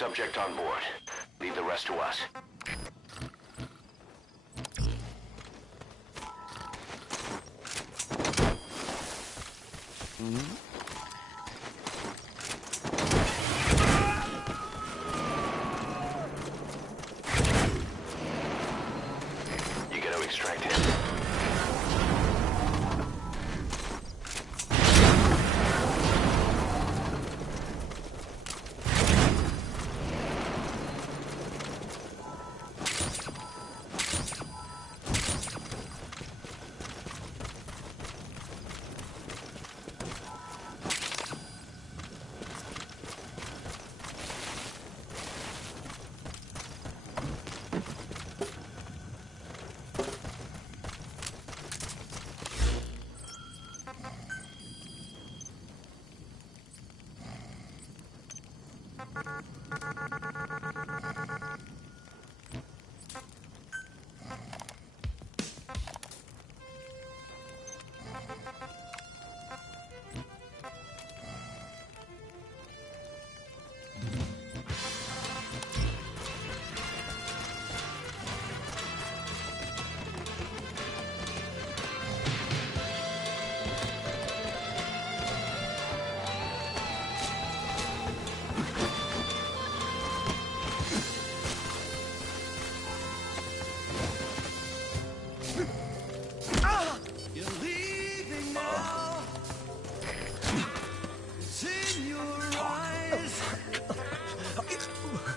subject on board. Leave the rest to us. You gotta extract him.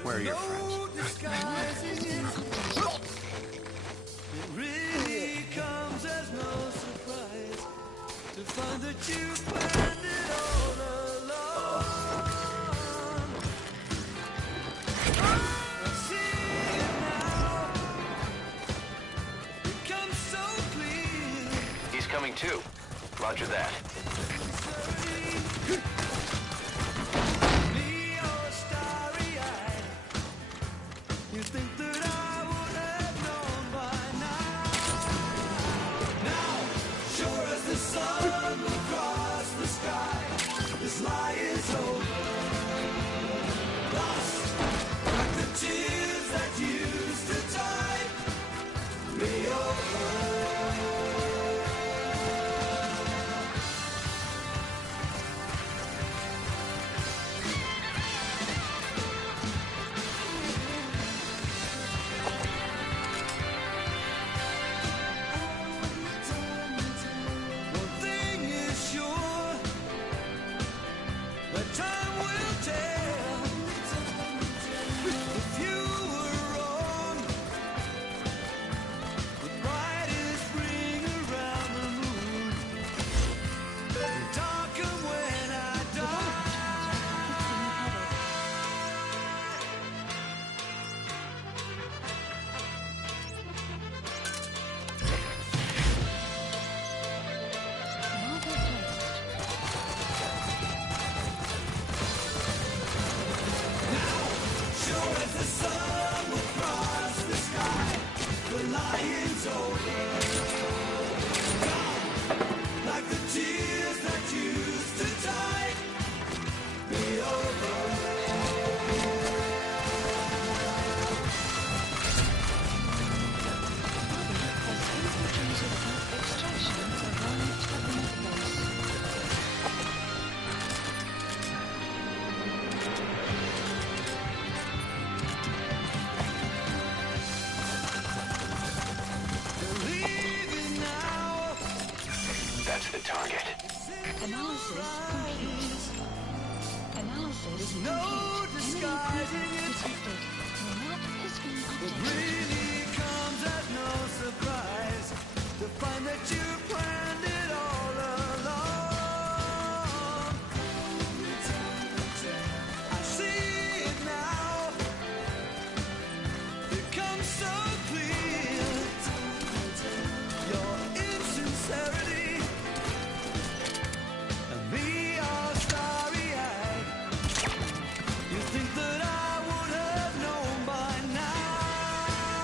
Where are your friends? It really comes as no surprise to find that you planned it all along. I see it now. It comes so clear. He's coming too. Roger that. Think that I would have known by now. Now, sure as the sun will cross the sky, this lie is over. Lost, like the tears that used to tide me over. Time will tell if you were wrong. The brightest ring around the moon, darken when I die. Sure as the sun will cross the sky, the lion's over. Gone, like the tears that used to tide me over. Leaving now. That's the target. Analysis complete. Analysis No complete. disguising Enemy it. detected. Your map has been It updated. really comes as no surprise to find that you planned it all along. I see it now. It comes so clear. Your insincerity and me are starry-eyed. You think that I would have known by now.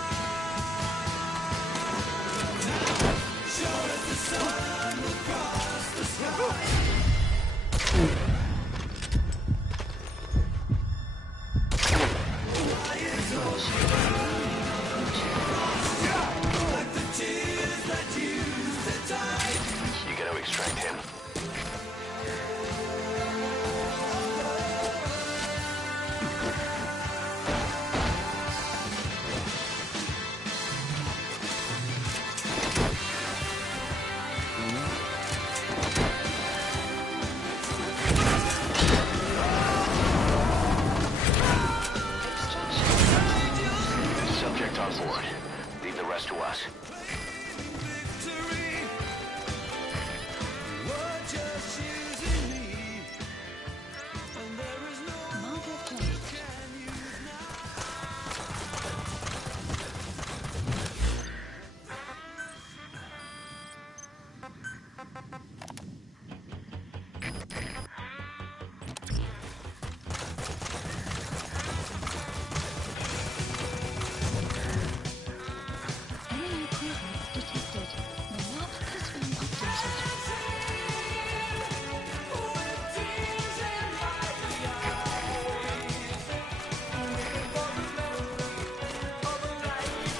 Leave the rest to us. Victory. We're just using me. And there is no Marker placed. can use now. Enemy presence detected. The map has been updated. Enemy presence analysis to the map marker closed. Analysis complete. Marker closed. Analysis complete. Analysis complete.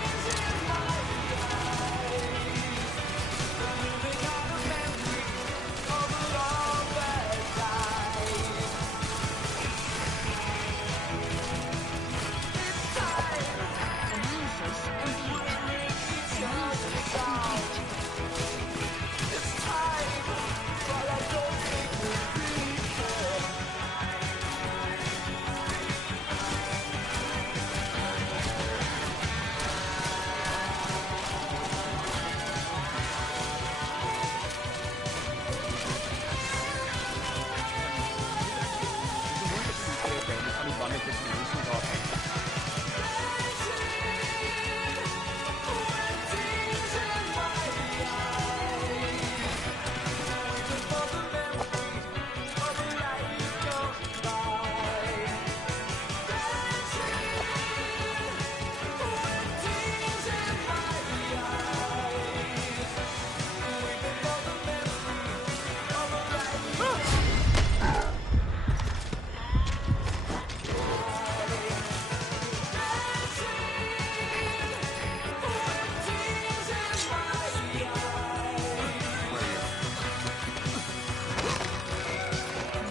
Analysis complete. Analysis complete. The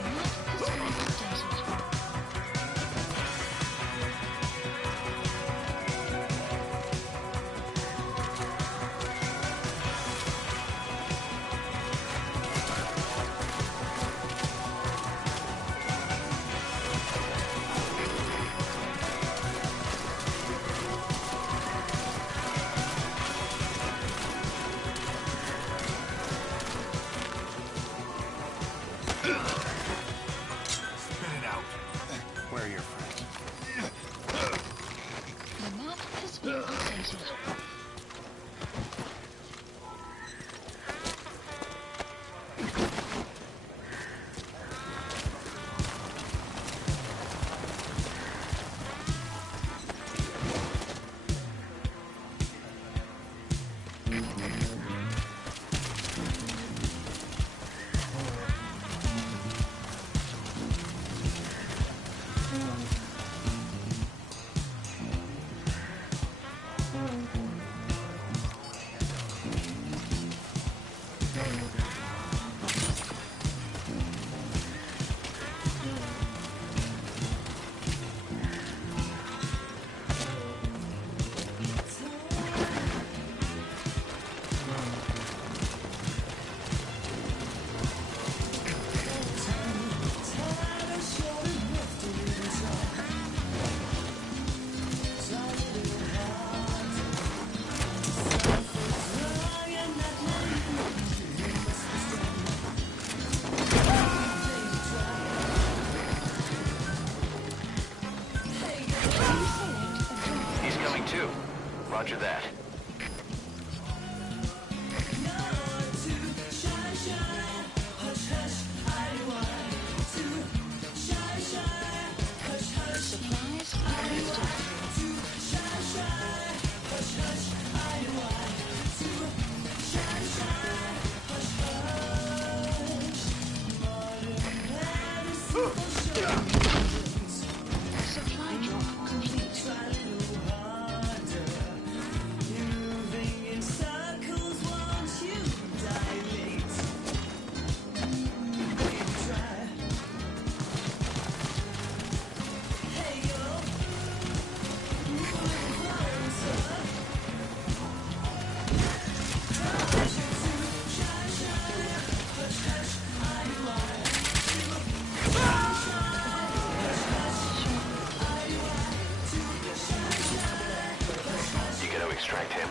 map has been updated. Spit it out. Where are your friends? The map has been updated. Roger that. Supplies are lifted. Supply drop complete. You gotta extract him.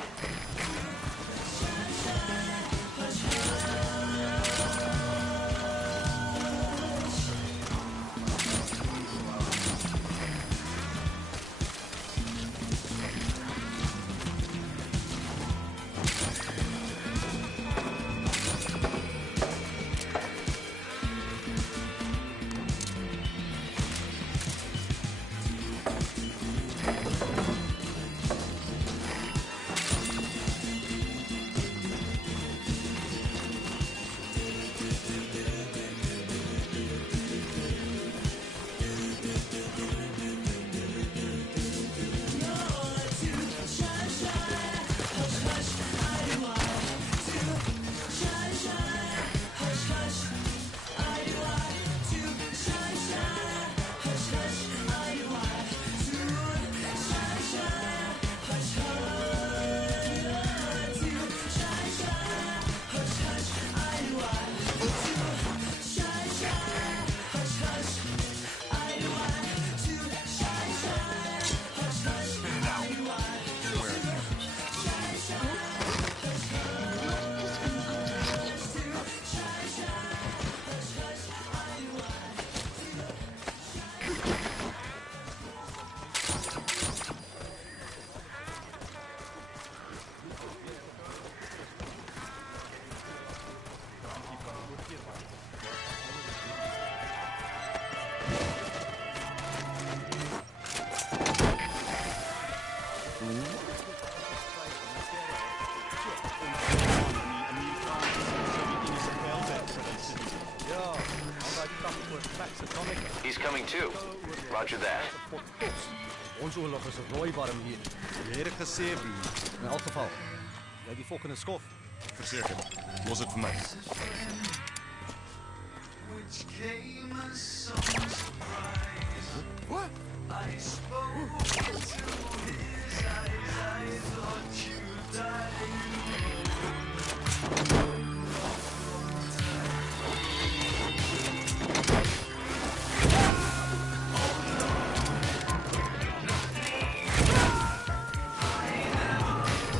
He's coming too. Roger that. Ons oorlog is 'n rooi warm hier. Jy het gesê wie. In elk geval, jy die volgende skof. Verseker. Los dit vir my. Which came as some surprise. What? I spoke to his eyes. I thought you died.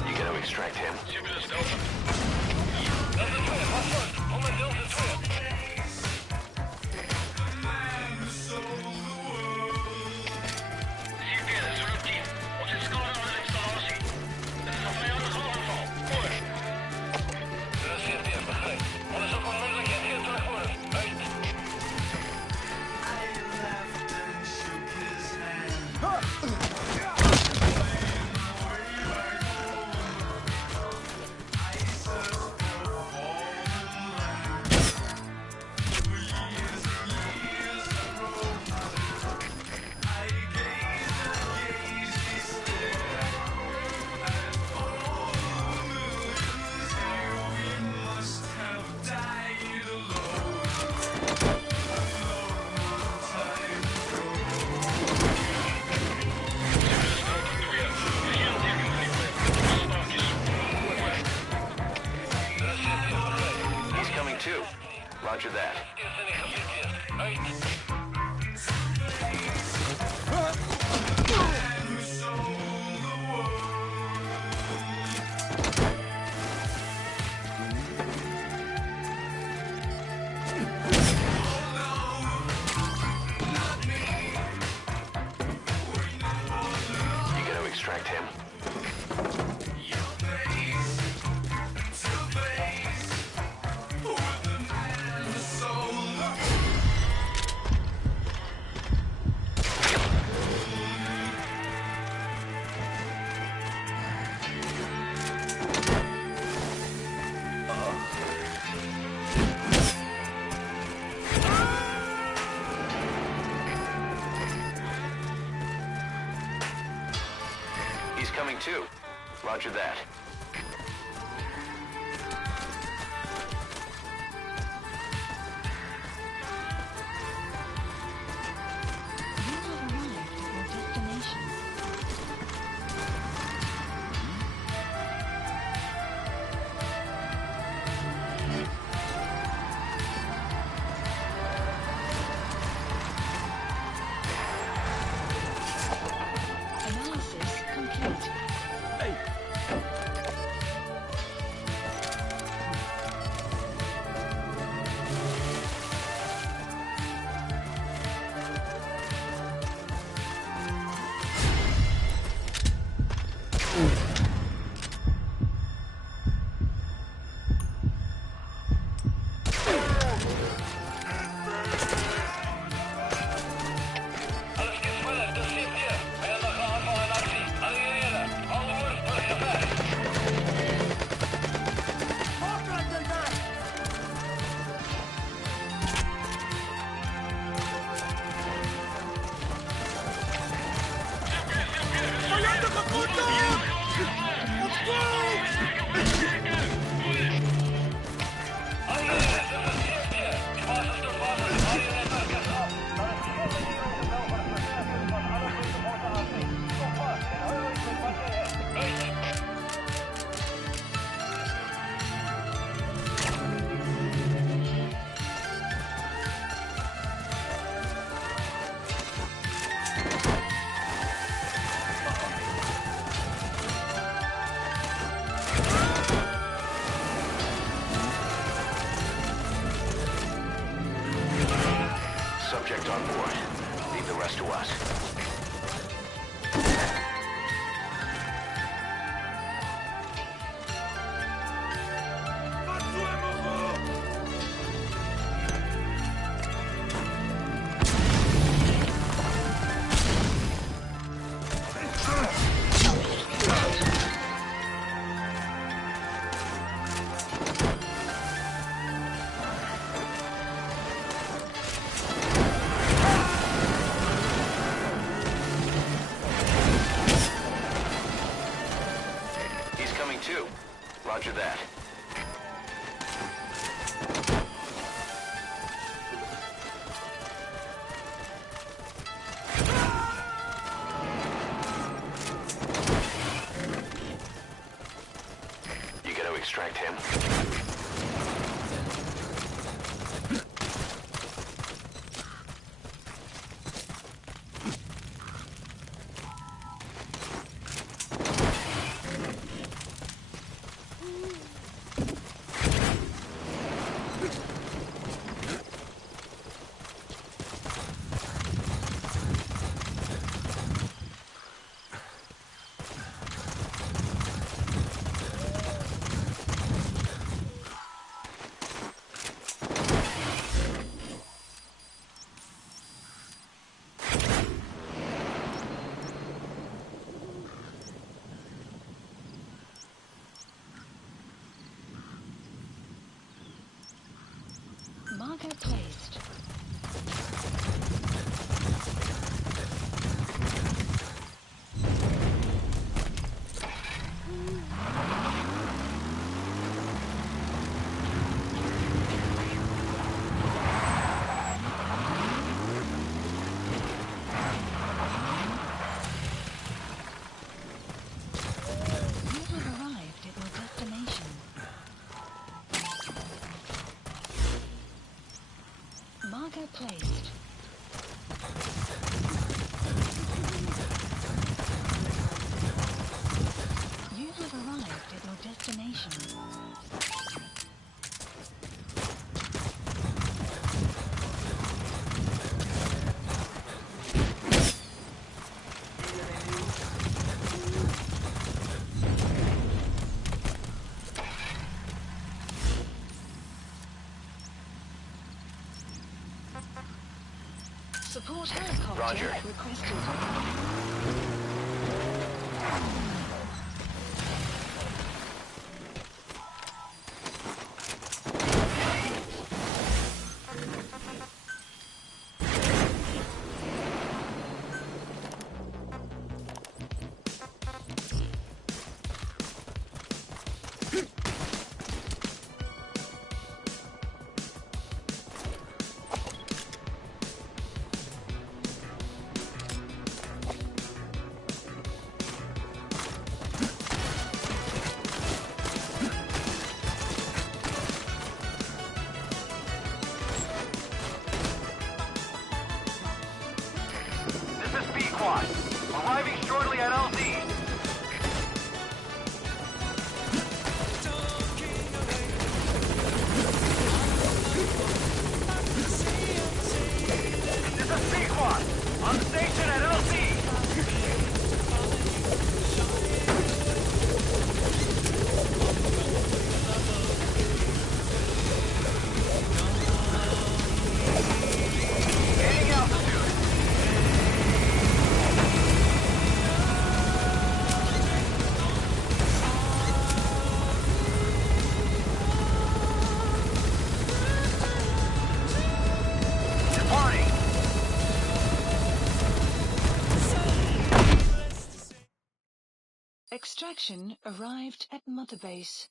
You gotta extract him. Two. Roger that. You gotta extract him. coming too. Roger that. You have arrived at your destination. Analysis complete. Alles geht schneller, das steht hier. Wer noch Anfang an Aktie? Alliierte, alle Wurst, das ist fertig. Subject on board. Leave the rest to us. He's coming too. Roger that. You gotta extract him. Marker placed. You have arrived at your destination. Marker placed. You have arrived at your destination. Support helicopter Roger. requested. squad. Arriving shortly at LZ. This is C squad. On station at LZ. Gaining altitude. Departing. Extraction arrived at Mother Base.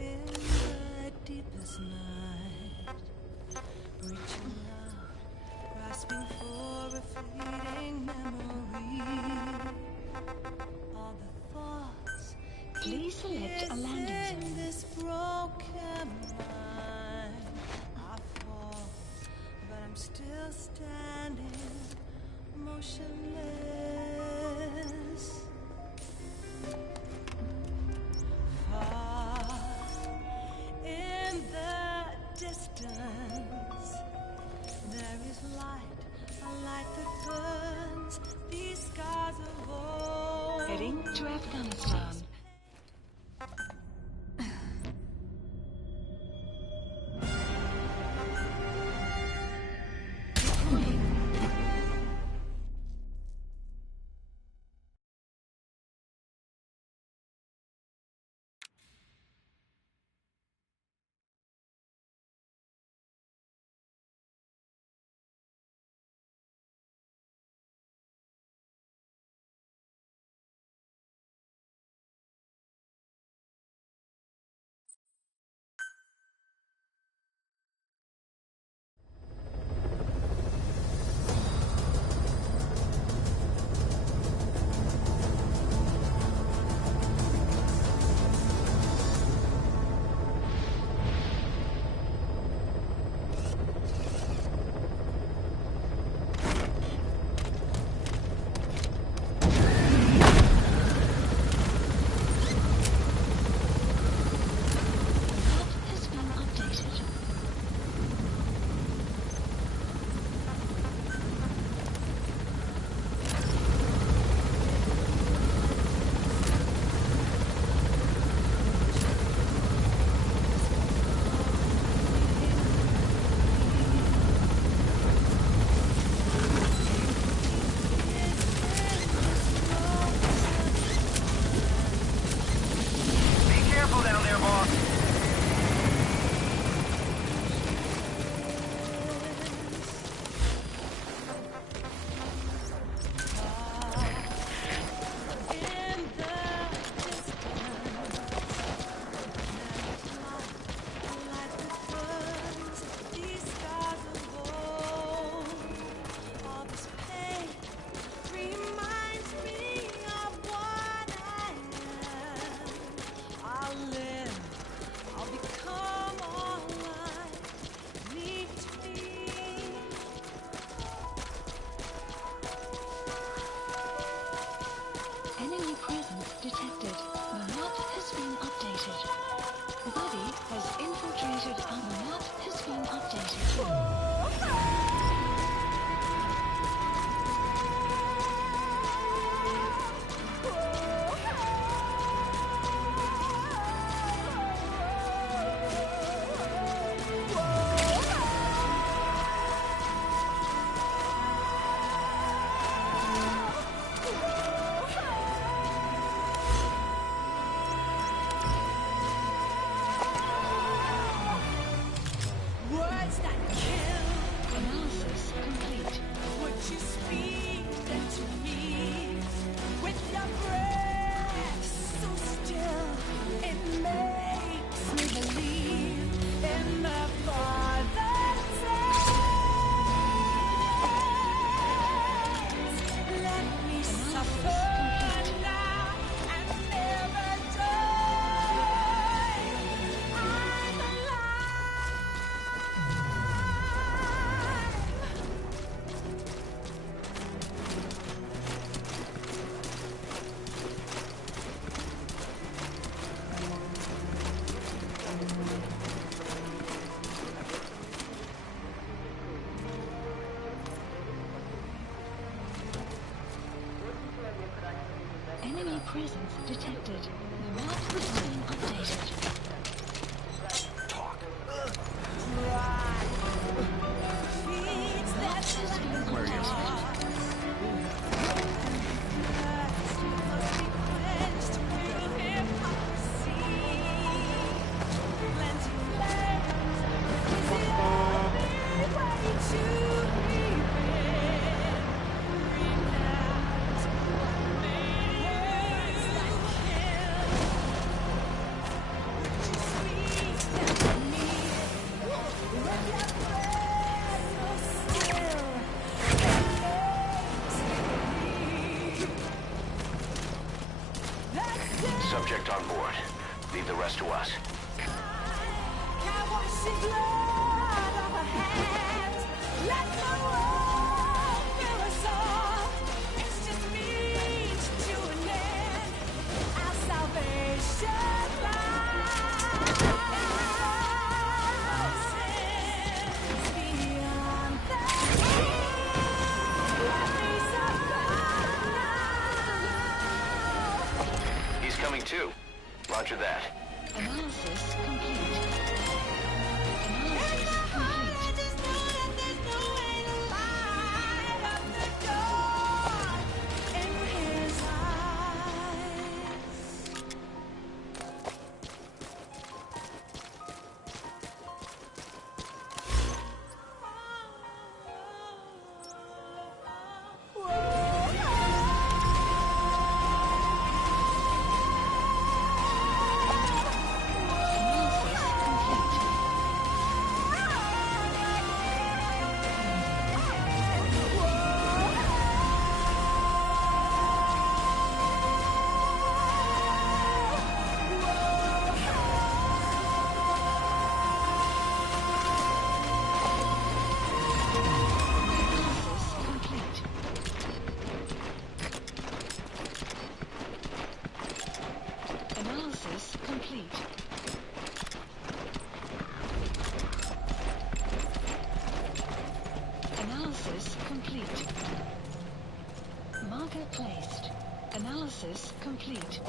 In the deepest night, reaching out, grasping for a fleeting memory. All the thoughts Please select a landing zone. this broken mind. I fall, but I'm still standing, motionless. Far in the distance, there is light, a light that burns these scars of old. Heading to Afghanistan. has been updated. Buddy has infiltrated our map has been updated. Words that kill. Analysis complete. Would you speak them to me? With your breath so still, it makes me believe in the Father's hands. Let me suffer now and never die. I'm alive. Enemy presence detected. The map has been updated. Feeds that Where is must be quenched with hypocrisy. Plenty flames is the only way to prevent renounce what made words that kill. Would you speak them to me? With your breath so still, it makes me believe. That's it. Subject on board. Leave the rest to us. Can't wash the blood off our hands. Let the world fill us all. It's just means to an end. Our salvation lies beyond the Let me suffer now. He's coming too. Roger that. Analysis complete. Analysis complete. Just know that there's no way to light up the door in his Analysis complete. Analysis complete. Analysis complete. Analysis complete. Marker placed. Analysis complete.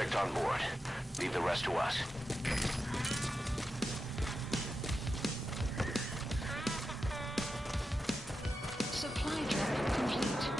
subject on board. Leave the rest to us. Supply drop complete.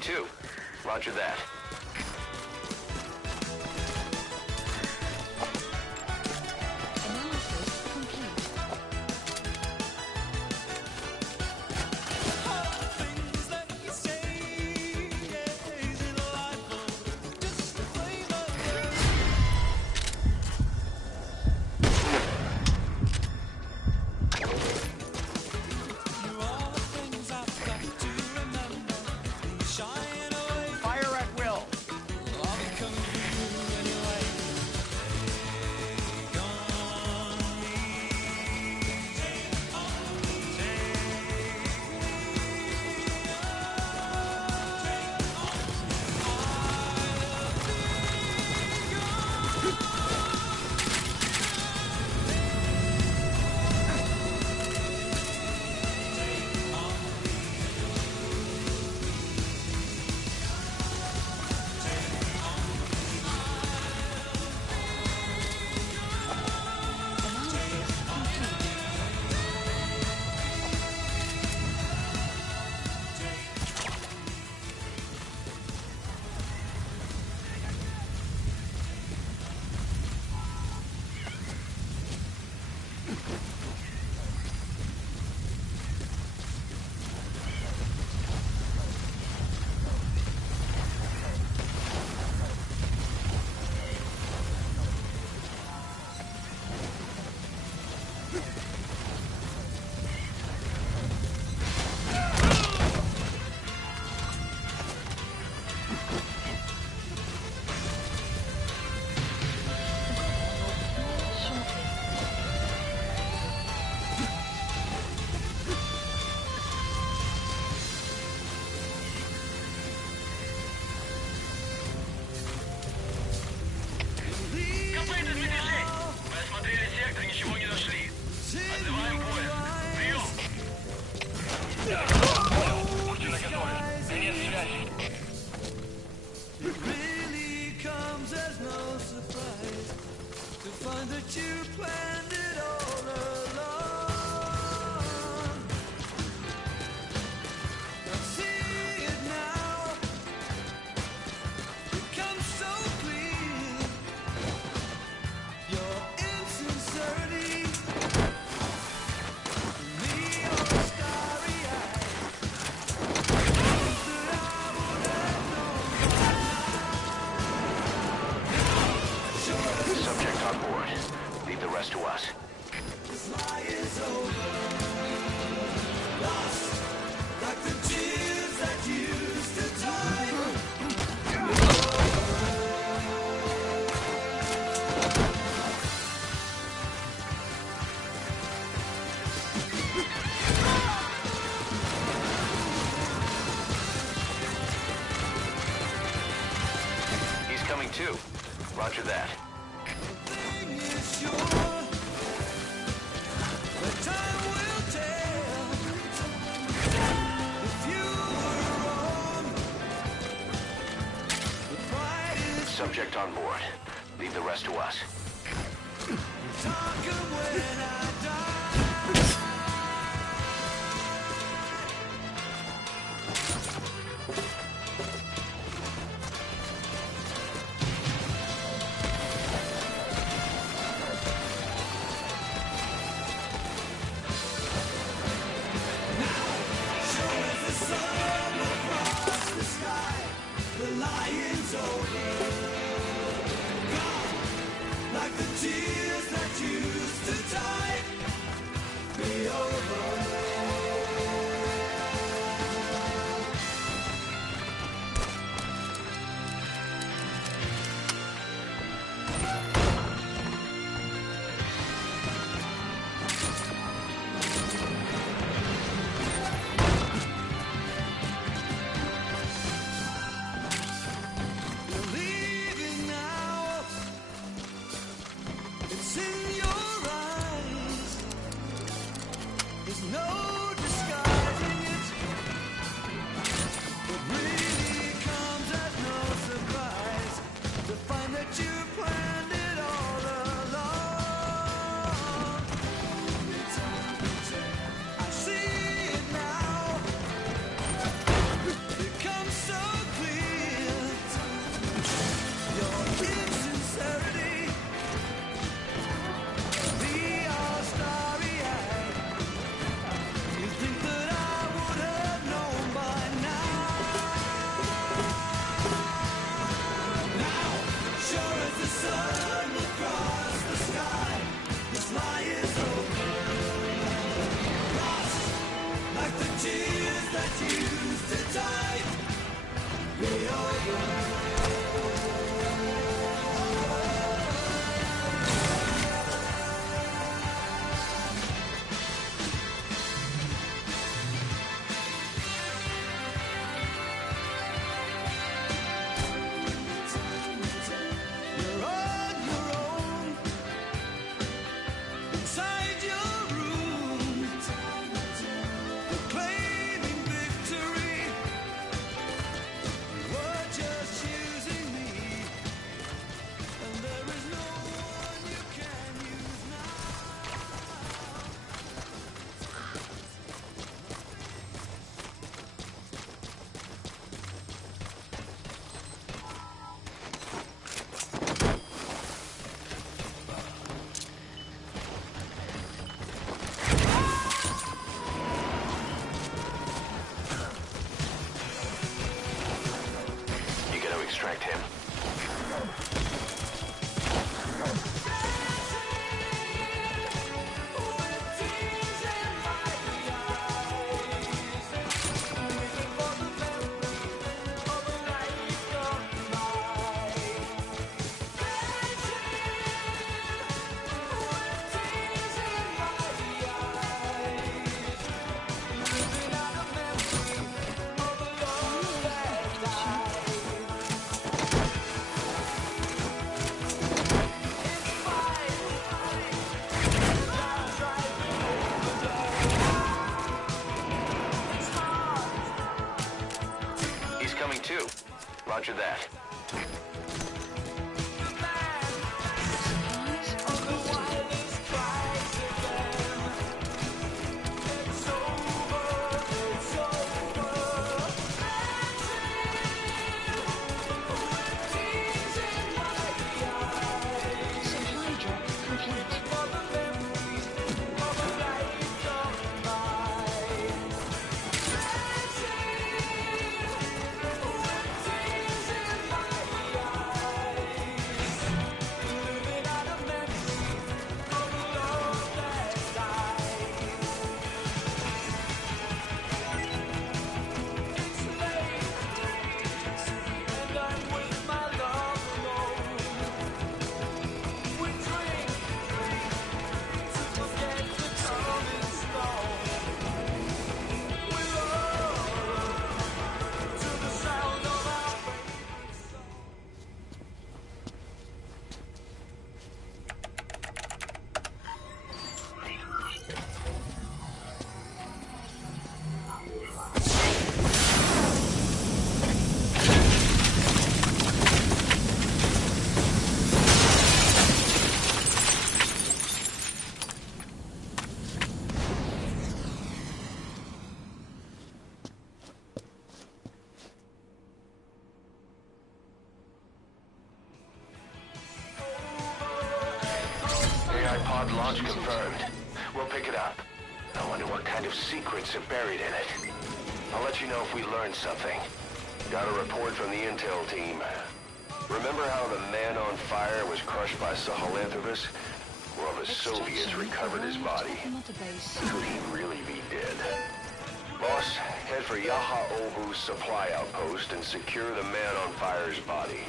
Two. Roger that. Analysis complete. Fire at will. that you planned it all along. I see it now. It comes so clear. You're into too. Roger that. Thing is sure, but time will tell if you were wrong. The pride is Subject on board. Leave the rest to us. talking when I die. Like the tears that used to tide me over. You're leaving now. It's in your eyes. There's no disguising it. It really comes as no surprise to find that you planned it all along. I see it now. It comes so clear. Your insincerity. The all starry-eyed. You think that I would have known by now? Now, sure as the sun across the sky, this lie is over. Lost like the tears that used to tide me over. You're on your own, inside your room, proclaiming victory. You were just choosing me, and there is no one you can use now. You gotta extract him. He's coming too. Roger that. Supply drop complete. Supplies Pod launch confirmed. We'll pick it up. I wonder what kind of secrets are buried in it. I'll let you know if we learn something. Got a report from the intel team. Remember how the man on fire was crushed by Sahelanthropus? Well, the Soviets recovered his body. Could he really be dead? Boss, head for Yaha Obu's supply outpost and secure the man on fire's body.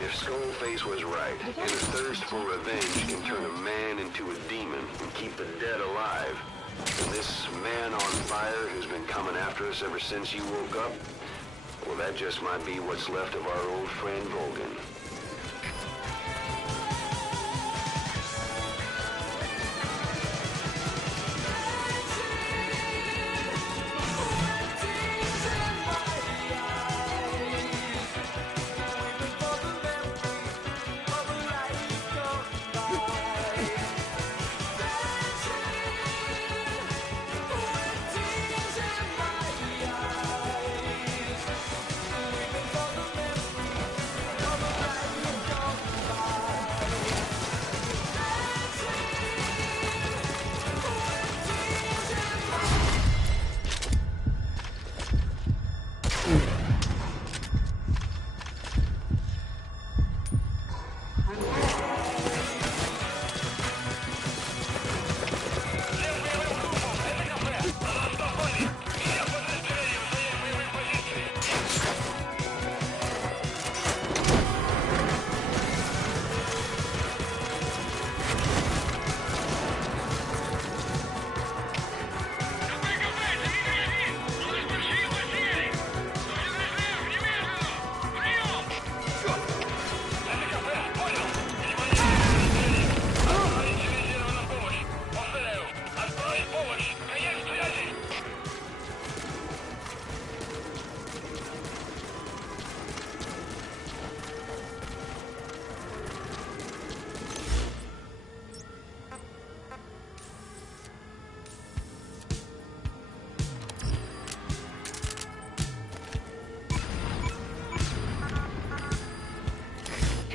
If Skullface was right, his thirst for revenge can turn a man into a demon and keep the dead alive. And this man on fire who's been coming after us ever since you woke up, well, that just might be what's left of our old friend Volgan.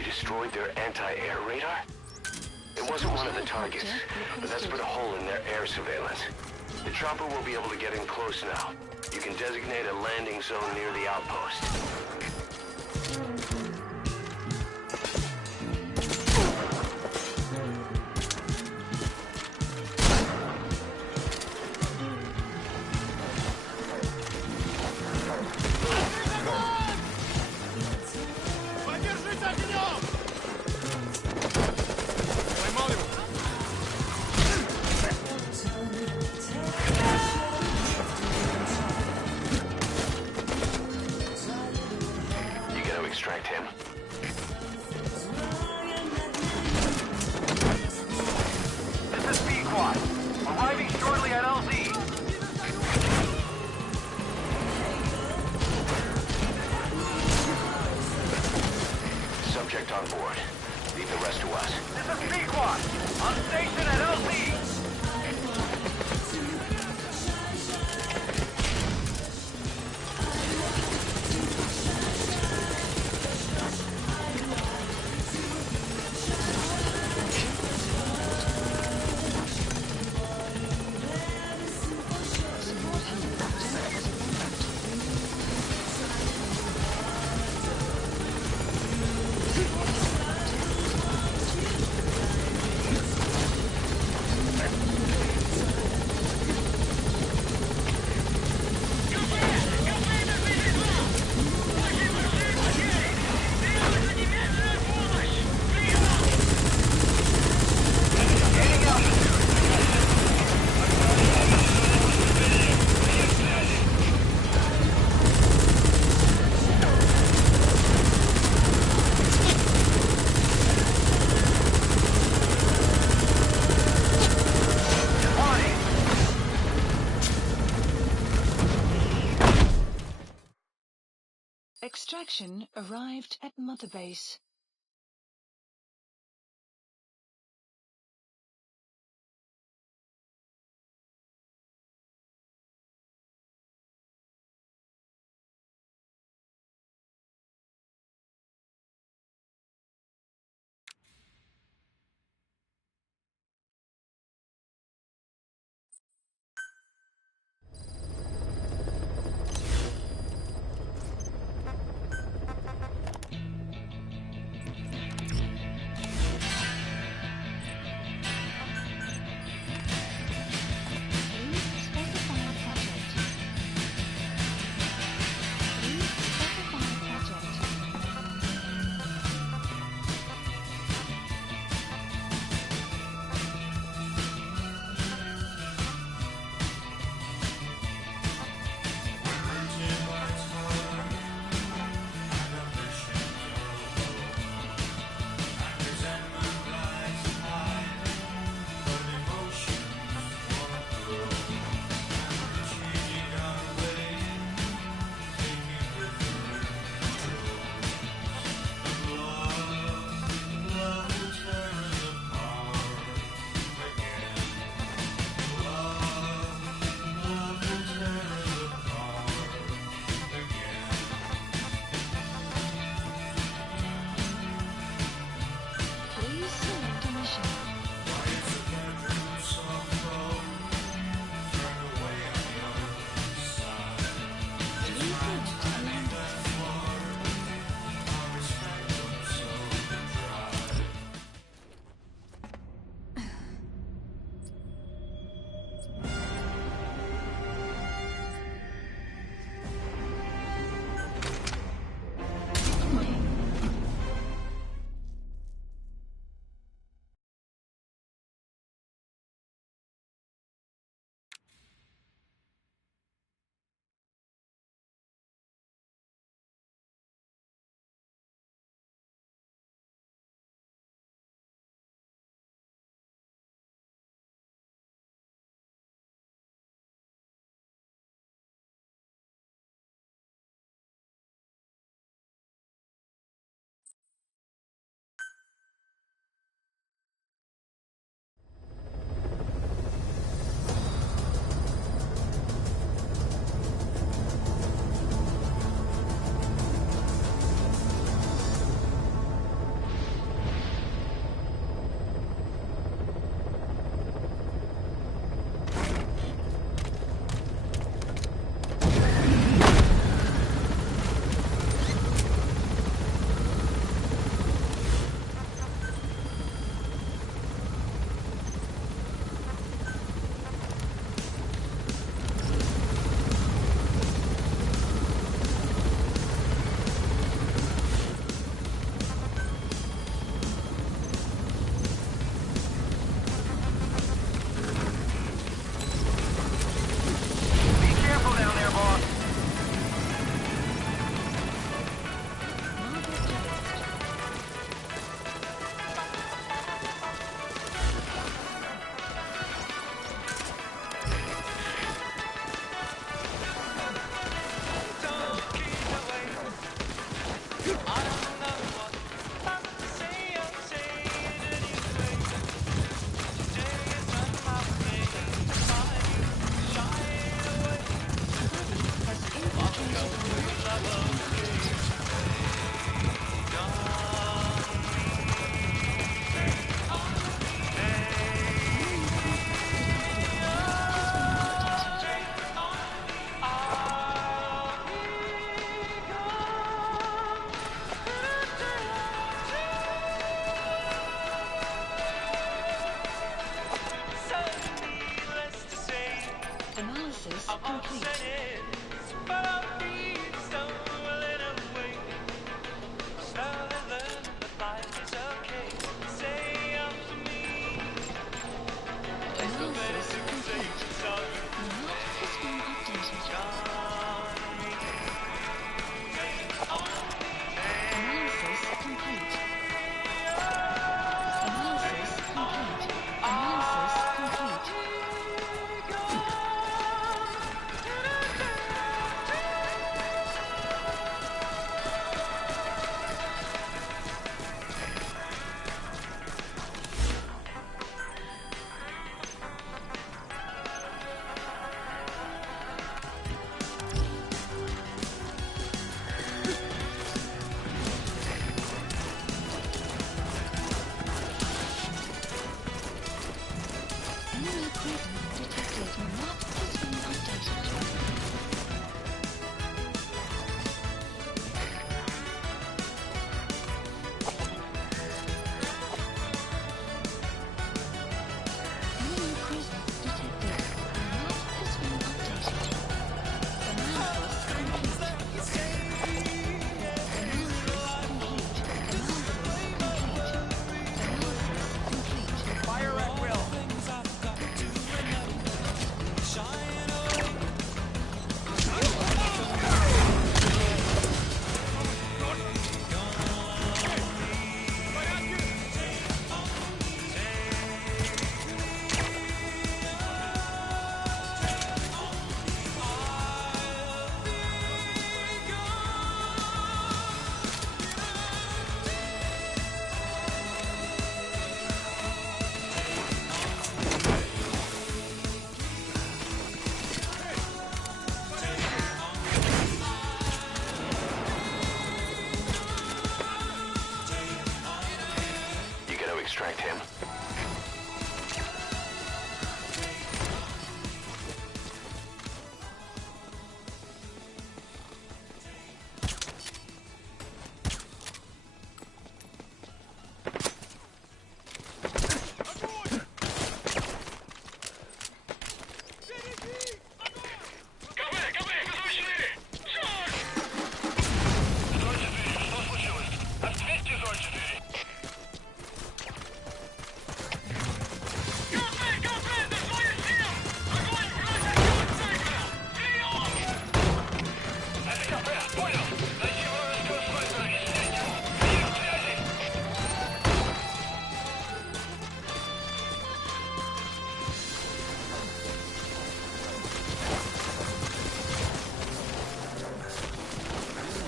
Destroyed their anti-air radar? It wasn't one of the targets, but that's put a hole in their air surveillance. The chopper will be able to get in close now. You can designate a landing zone near the outpost. Extract him. This is B-Quad. Arriving shortly at LZ. Subject on board. Leave the rest to us. This is B-Quad. On station at LZ. Extraction arrived at Mother Base. Analysis complete. Analysis complete. The map has been updated. Analysis complete. Analysis complete. Analysis complete. Enemy equipment detected. The map has been updated. Enemy presence detected. The map has been updated. Analysis complete. Analysis complete. Analysis complete. Fire at will. You gonna extract him?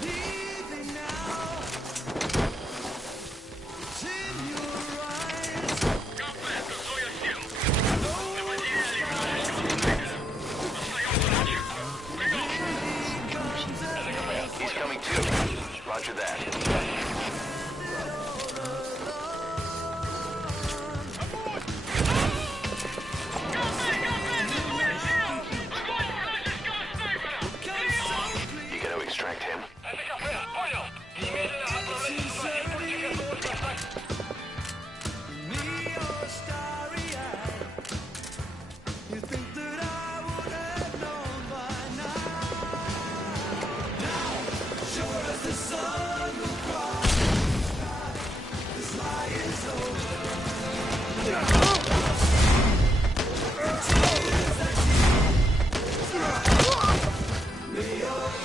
Leaving now. It's in your eyes. He's coming too. Roger that. You gonna extract him? Me or starry-eyed. You think that I would have known by now? Now, sure as the sun will cross the sky, this lie is over. Tears that keep me away.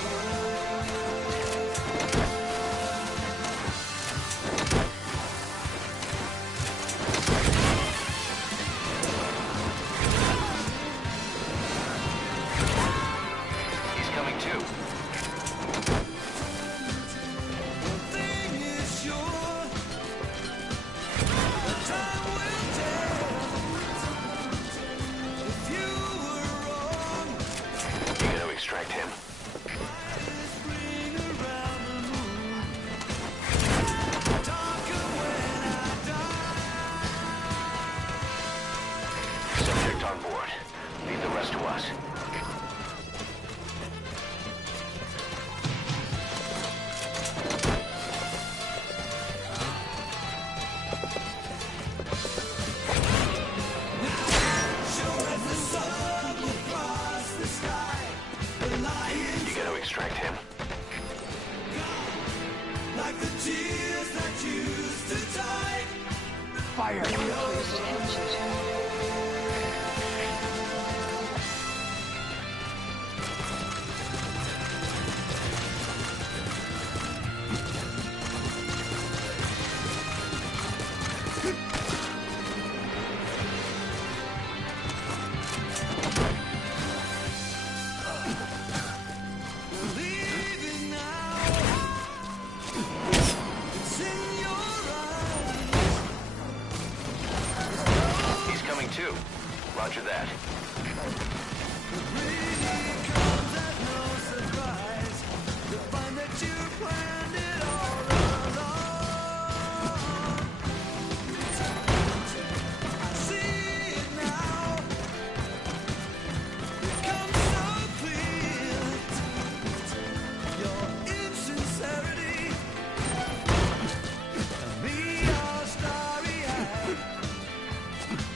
He's coming too. Thing is sure, time will tell. If you were wrong, You gonna extract him? bring around the moon. Darker when I die. Subject on board. Leave the rest to us. You gotta extract him. Like the tears that used to die. Fire. Increased energy turn. Leaving now. It's in your eyes. He's coming too. Roger that. Really comes as no surprise to find that you planned it all along. I see it now. It comes so clear. Your insincerity and me all starry-eyed.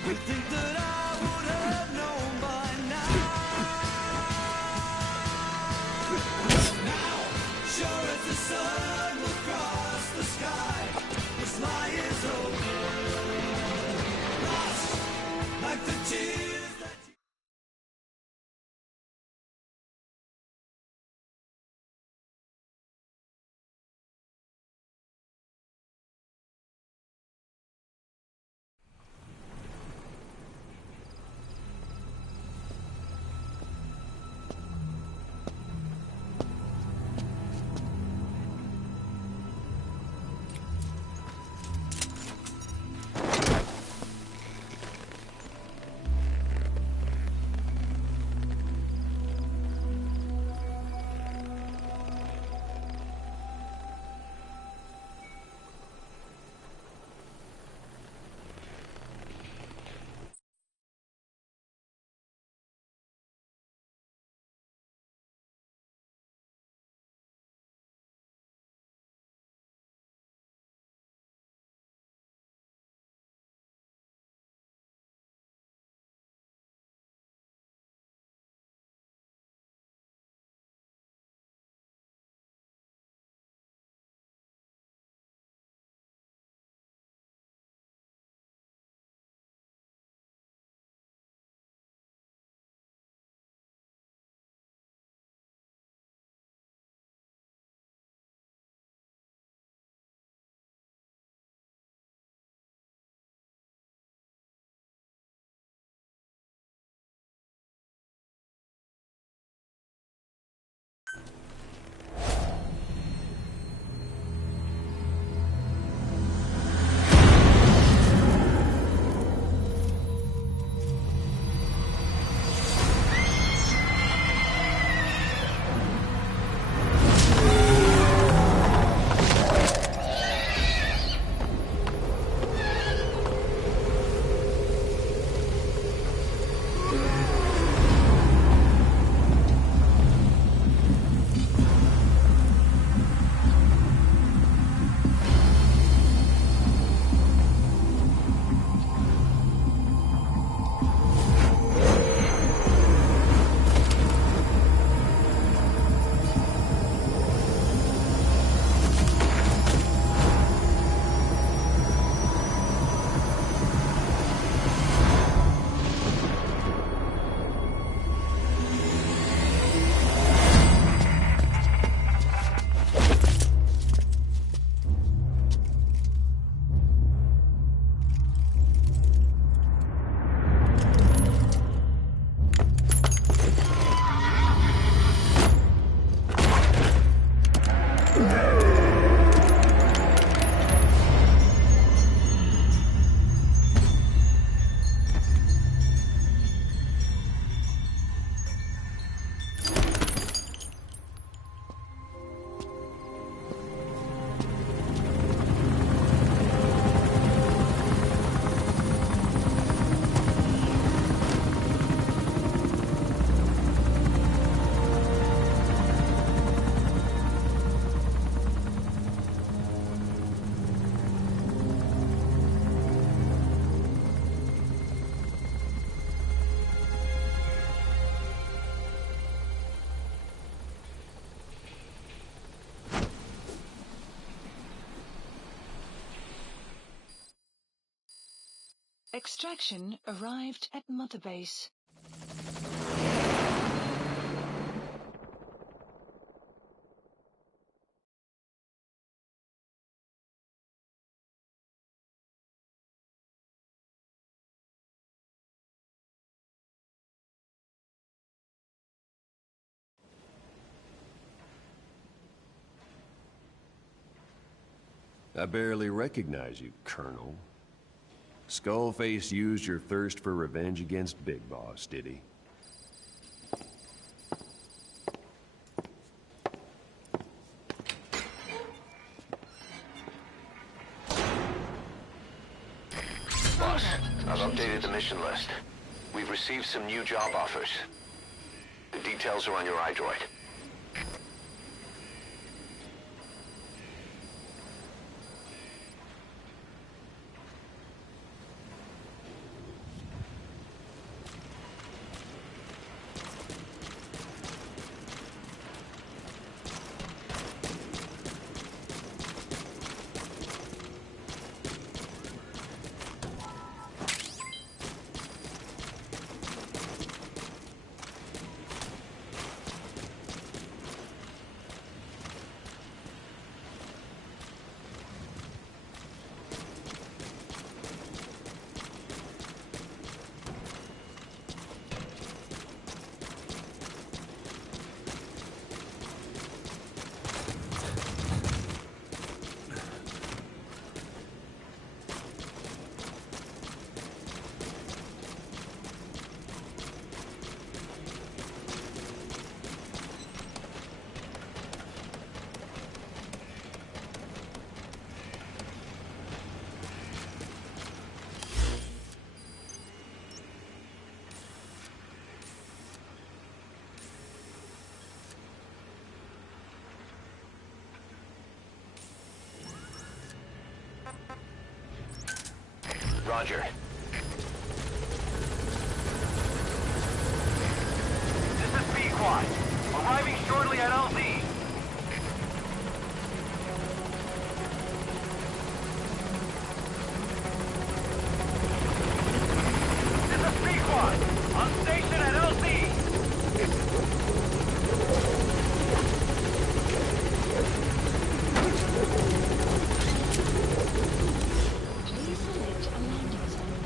You think that I would have known by now. Extraction arrived at Mother Base. I barely recognize you, Colonel. Skullface used your thirst for revenge against Big Boss, did he? Boss, I've updated the mission list. We've received some new job offers. The details are on your iDroid. Roger. This is B-Quad. Arriving shortly at LZ. This is B-Quad. On station at LZ. Please select a landing zone.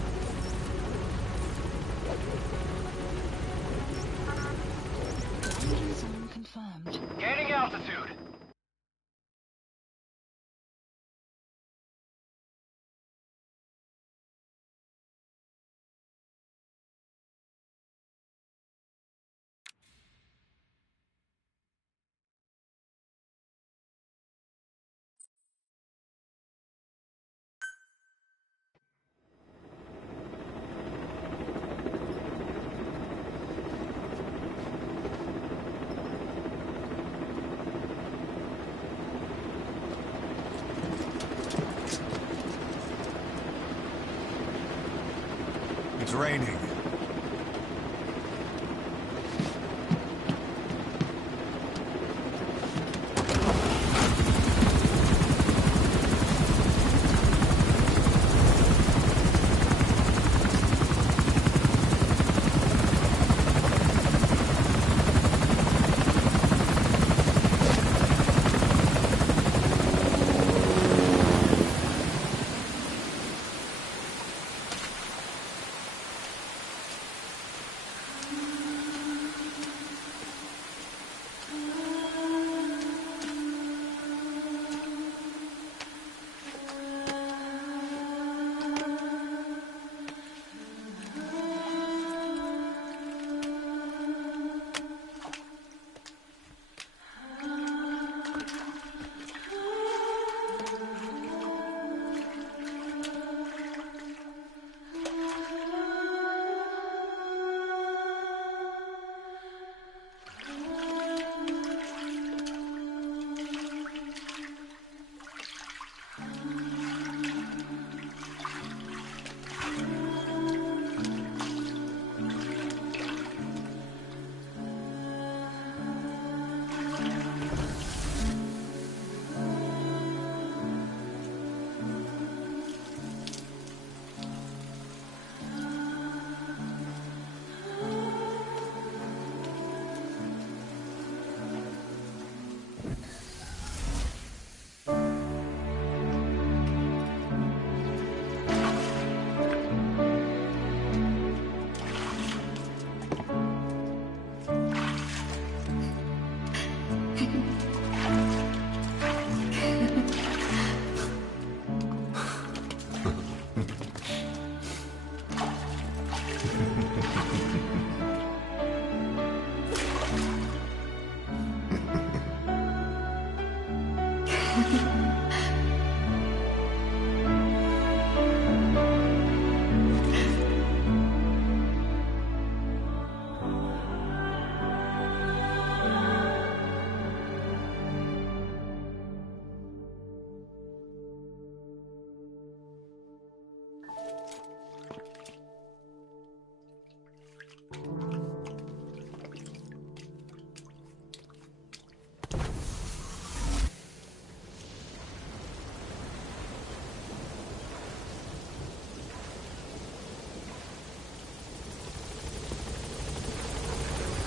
Landing zone confirmed. Gaining altitude.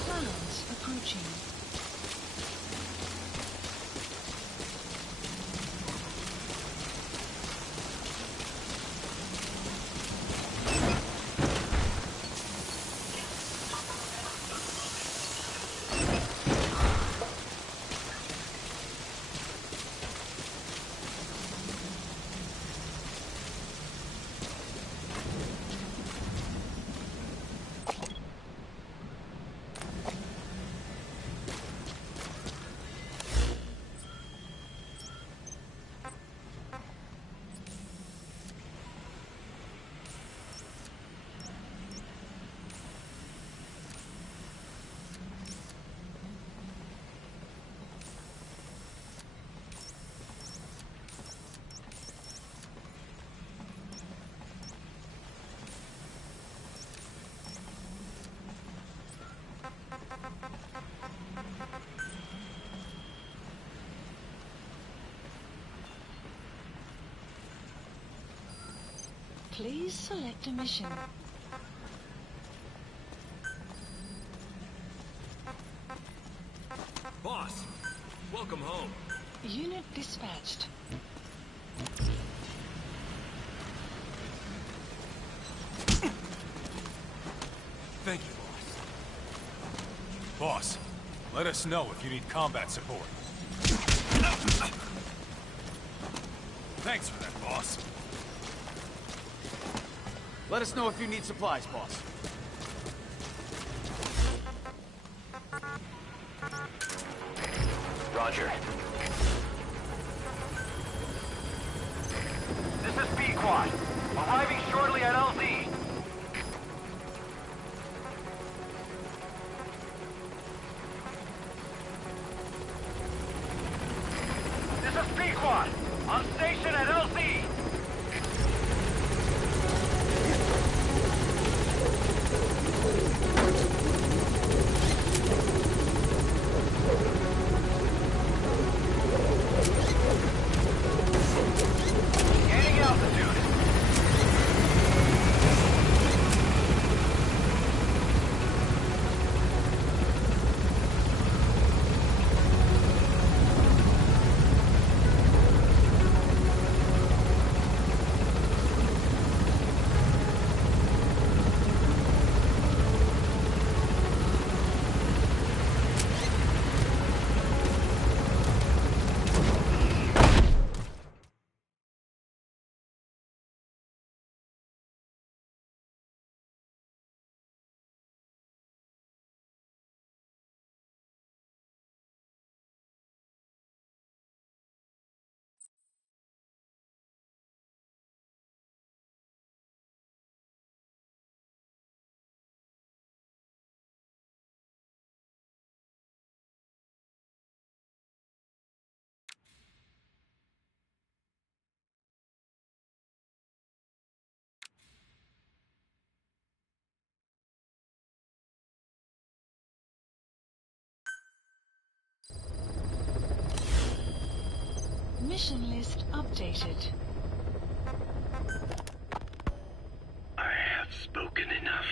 Clouds approaching. Please select a mission. Boss, welcome home. Unit dispatched. Thank you, boss. Boss, let us know if you need combat support. Thanks for that, boss. Let us know if you need supplies, boss. Roger. This is B-Quad. Arriving shortly at LZ. This is B-Quad. On station at LZ. Gaining altitude. Mission list updated. I have spoken enough.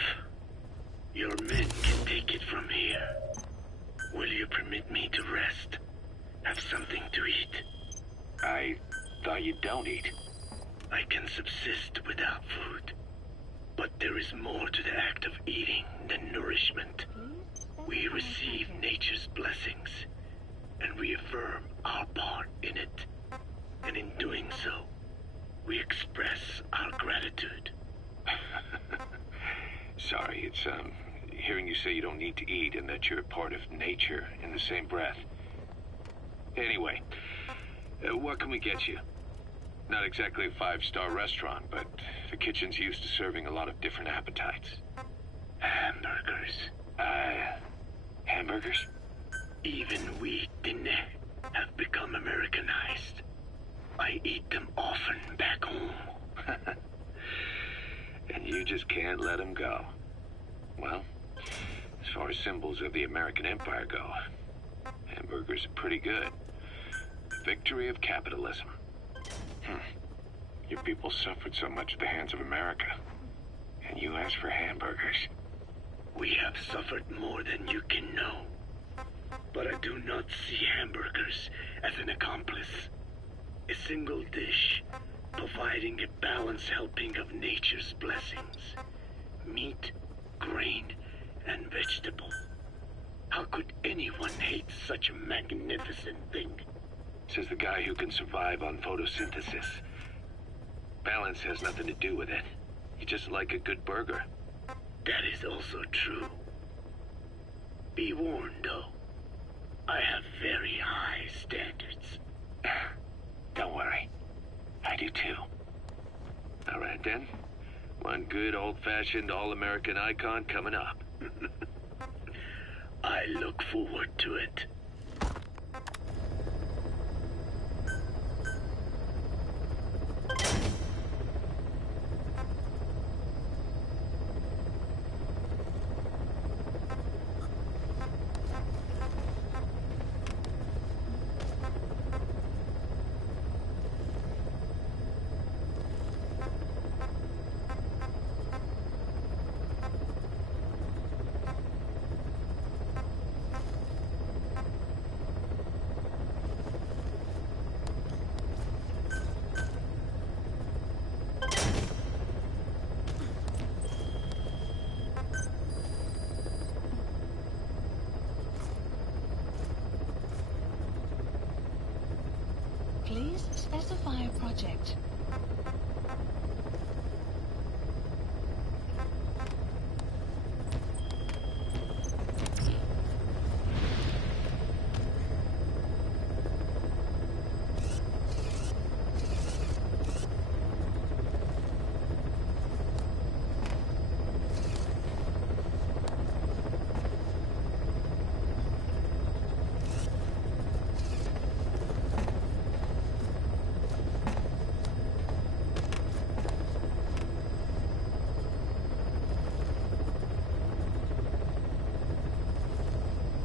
Your men can take it from here. Will you permit me to rest? Have something to eat? I thought you don't eat. I can subsist without food. But there is more to the act of eating than nourishment. We receive nature's blessings and reaffirm our part in it. And in doing so, we express our gratitude. Sorry, it's, hearing you say you don't need to eat and that you're part of nature in the same breath. Anyway, What can we get you? Not exactly a five-star restaurant, but the kitchen's used to serving a lot of different appetites. Hamburgers. Hamburgers? Even we didn't have become Americanized. I eat them often back home. And you just can't let them go. Well, as far as symbols of the American Empire go, hamburgers are pretty good. Victory of capitalism. Your people suffered so much at the hands of America. And you asked for hamburgers. We have suffered more than you can know. But I do not see hamburgers as an accomplice. A single dish, providing a balanced helping of nature's blessings. Meat, grain, and vegetable. How could anyone hate such a magnificent thing? Says the guy who can survive on photosynthesis. Balance has nothing to do with it. You just like a good burger. That is also true. Be warned, though. I have very high standards. Don't worry. I do too. All right, then. One good old-fashioned all-American icon coming up. I look forward to it. Please specify a project.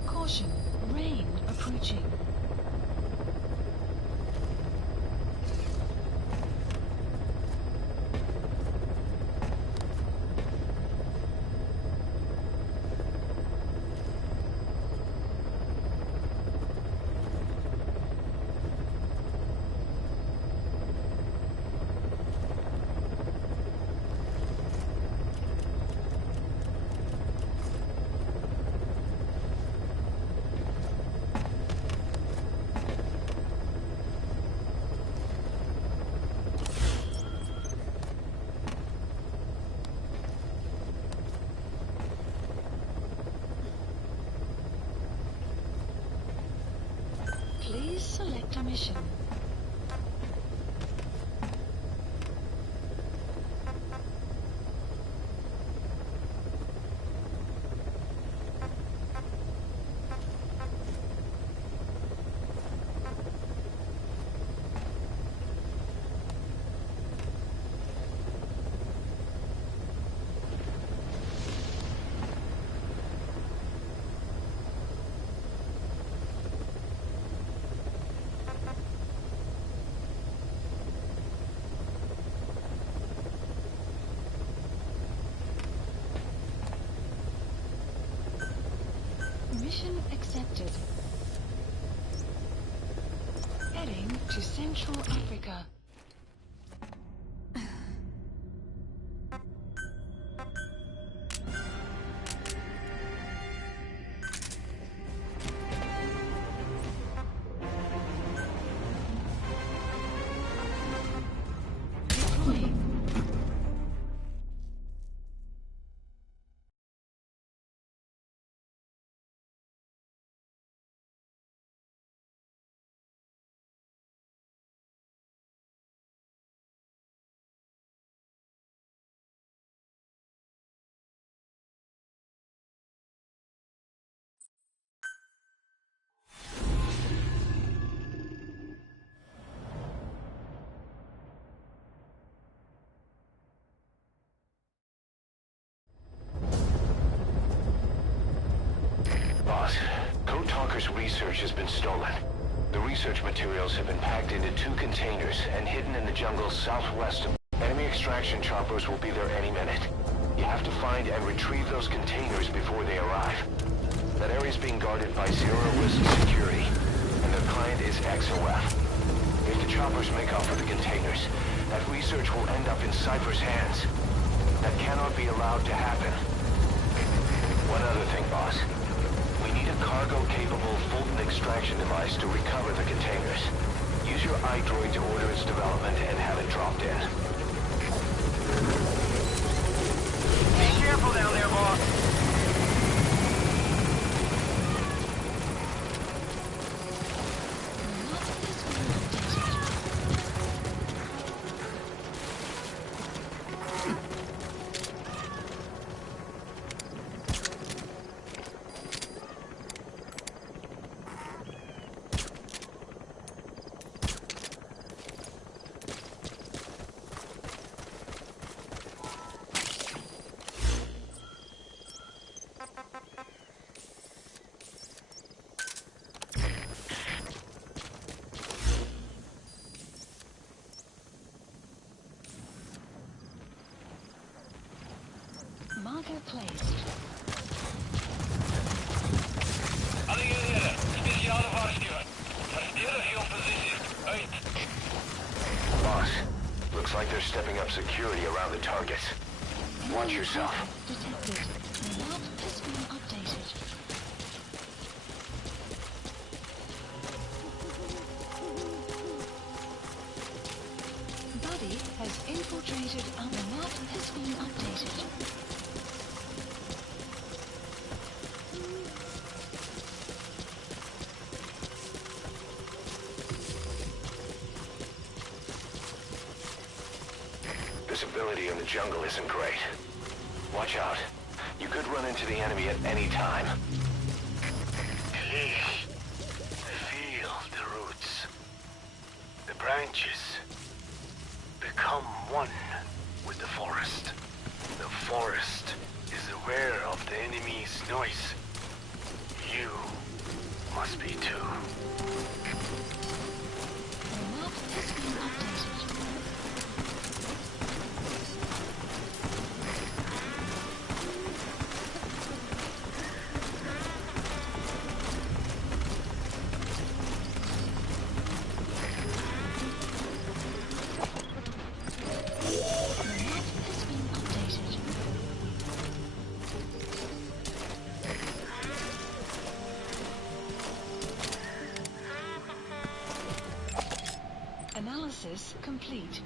Caution, rain approaching. Please select a mission. Mission accepted. Heading to Central Africa. Cypher's research has been stolen. The research materials have been packed into 2 containers and hidden in the jungle southwest of... Enemy extraction choppers will be there any minute. You have to find and retrieve those containers before they arrive. That area is being guarded by zero-risk security, and their client is XOF. If the choppers make off with the containers, that research will end up in Cypher's hands. That cannot be allowed to happen. One other thing, boss. We need a cargo-capable Fulton extraction device to recover the containers. Use your iDroid to order its development and have it dropped in. Be careful down there, boss. Marker placed. Alle eenheden, speciale waarschuwing. Verdedig je positie. Uit. Boss, looks like they're stepping up security around the targets. Watch yourself. Detected. The map has been updated. Buddy has infiltrated and the map has been updated. Visibility in the jungle isn't great. Watch out. You could run into the enemy at any time. Please, feel the roots, the branches. Become one with the forest. The forest is aware of the enemy's noise. You must be too. The map has been updated. Analysis complete.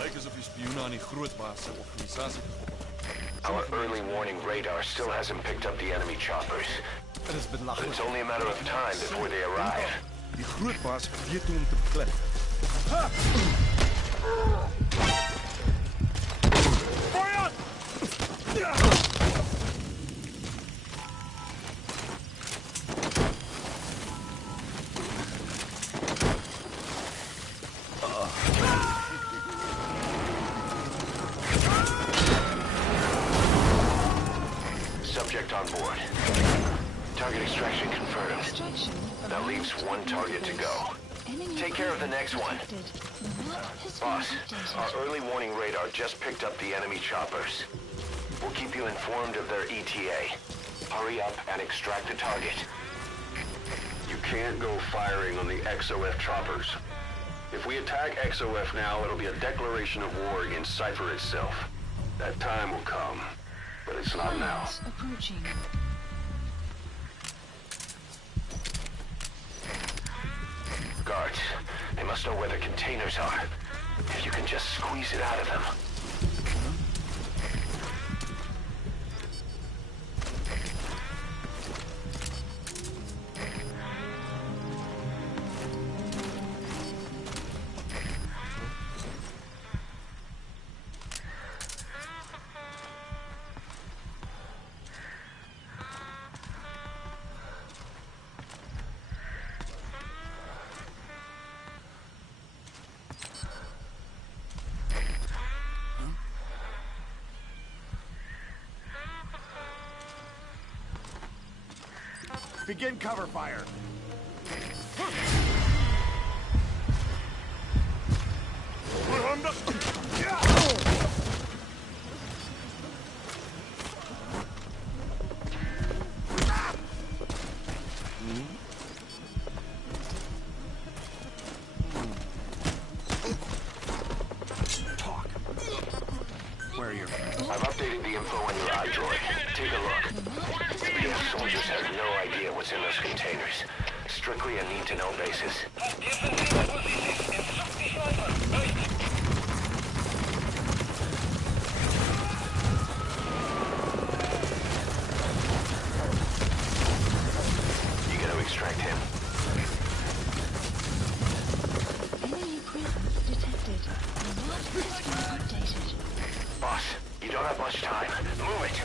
Lyk asof die spioene aan die groot baas se organisasie gekoppel het. Our early warning radar still hasn't picked up the enemy choppers. Dit is But belaglik. it's only a matter of time before they arrive. Die groot baas weet hoe om te beklip. Subject on board. Target extraction confirmed. Extraction of That leaves one target to go. enemy Take care of the next one. detected. The map has Boss, been updated. our early warning radar just picked up the enemy choppers. We'll keep you informed of their ETA. Hurry up and extract the target. You can't go firing on the XOF choppers. If we attack XOF now, it'll be a declaration of war against Cypher itself. That time will come, but it's not now. Pilots approaching. Guards, they must know where the containers are. If you can just squeeze it out of them. Begin cover fire. I've updated the info on your iDroid. Take a look. The soldiers have no idea what's in those containers. Strictly a need-to-know basis. You gotta extract him. Enemy presence detected. The map has been updated. Boss, you don't have much time. Move it.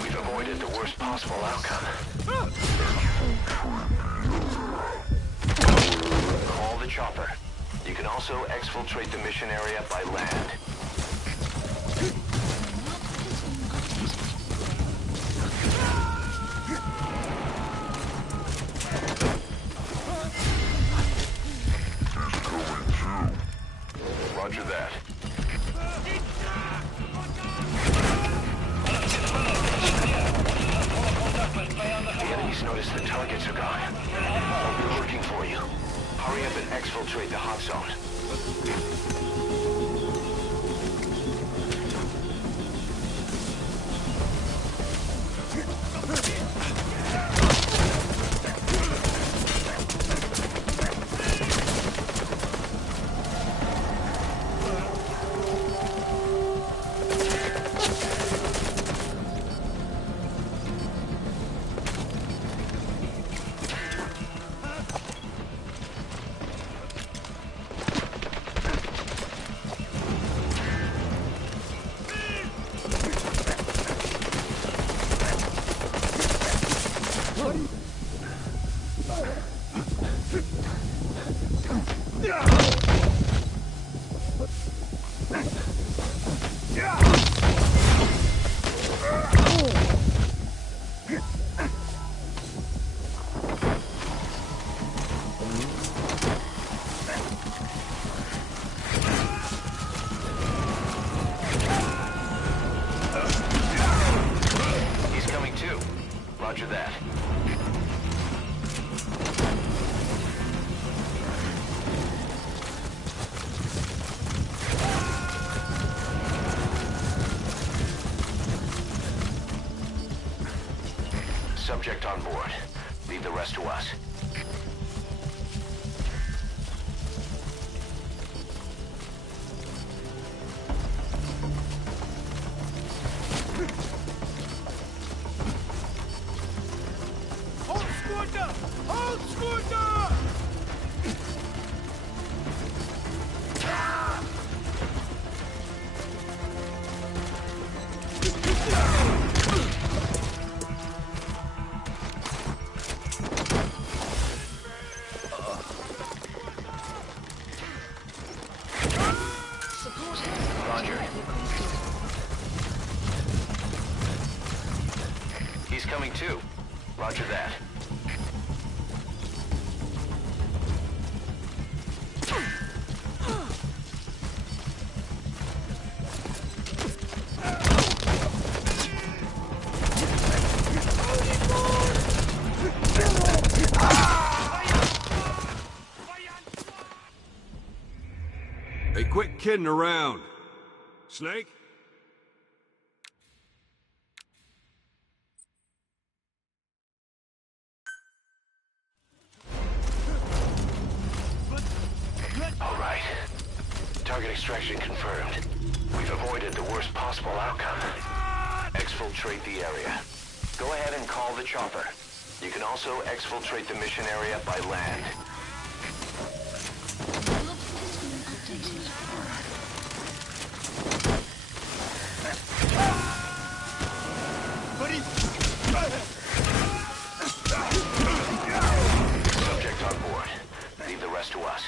We've avoided the worst possible outcome. Call the chopper. You can also exfiltrate the mission area by land. Roger that. The enemies notice the targets are gone. They'll be looking for you. Hurry up and exfiltrate the hot zone. Roger that. Subject on board. Leave the rest to us. Roger. He's coming too. Roger that. Hey, quit kidding around. Snake? All right. Target extraction confirmed. We've avoided the worst possible outcome. Exfiltrate the area. Go ahead and call the chopper. You can also exfiltrate the mission area by land. Map has been updated. Subject on board. Leave the rest to us.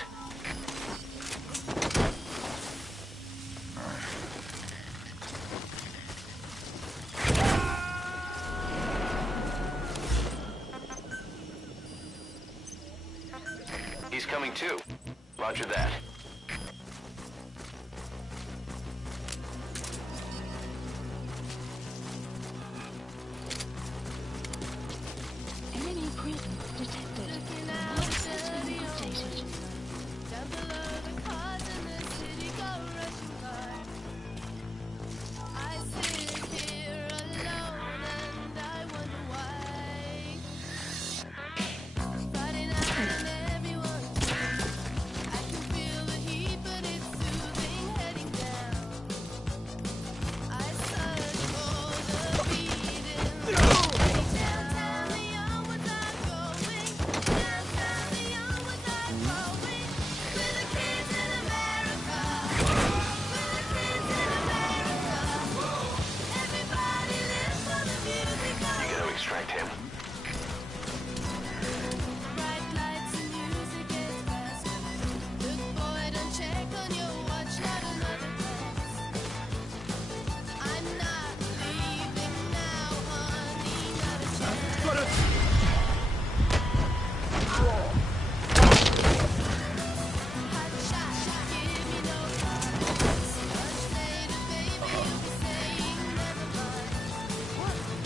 He's coming too. Roger that. Enemy presence detected. The map has been updated. Down below the cars in the city go rushing by. I sit here alone and I wonder why. Friday night and everyone's home. I can feel the heat, but it's soothing heading down. I search for the beat in the downtown, the onwards are going. Downtown, the onwards are growing. We're the kids in America. We're the kids in America. Everybody lives for the music You gotta extract him. bright lights and music gets faster. Look boy, don't check on your watch, not another glance. I'm not leaving now, honey, not a chance. Hot shot, give me no promise. Much later, baby, you'll be saying never mind.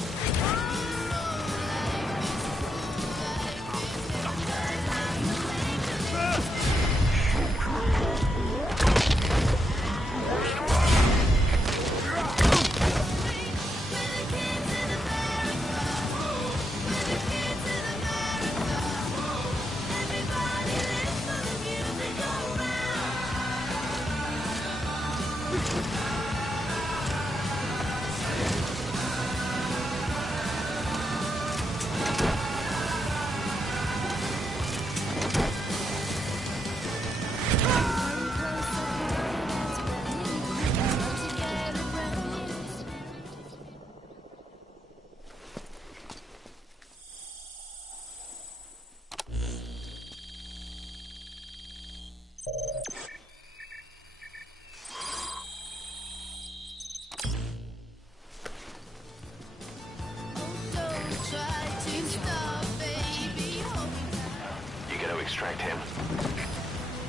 You gotta extract him.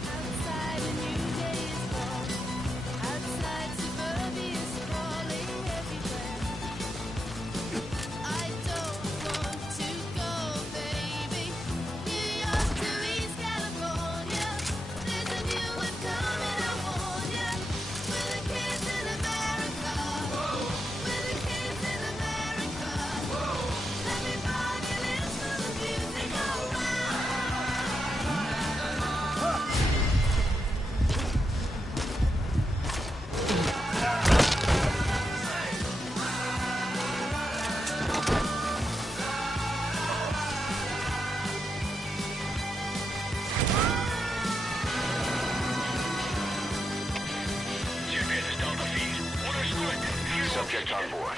Outside a new day is born. Outside suburbia is falling everywhere. I don't want to go, baby. New York to East California. There's a new one coming, I warn ya. We're the kids in America. We're the kids in America. Everybody lives for the music, alright. Subject on board.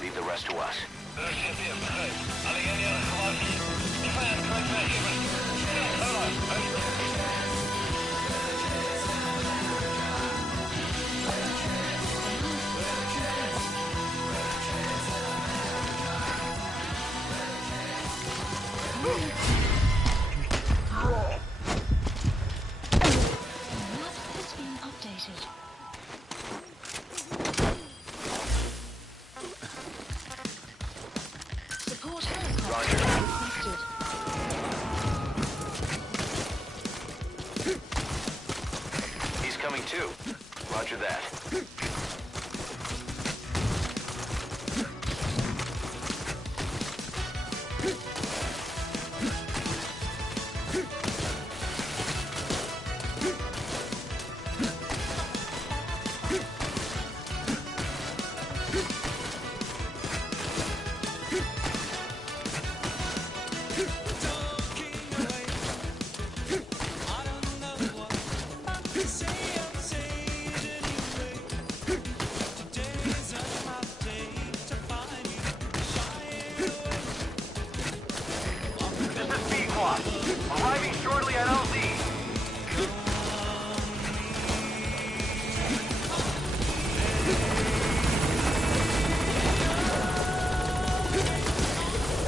Leave the rest to us. Map has been updated. Support helicopter requested. He's coming incoming too. Roger that. Arriving shortly at LZ.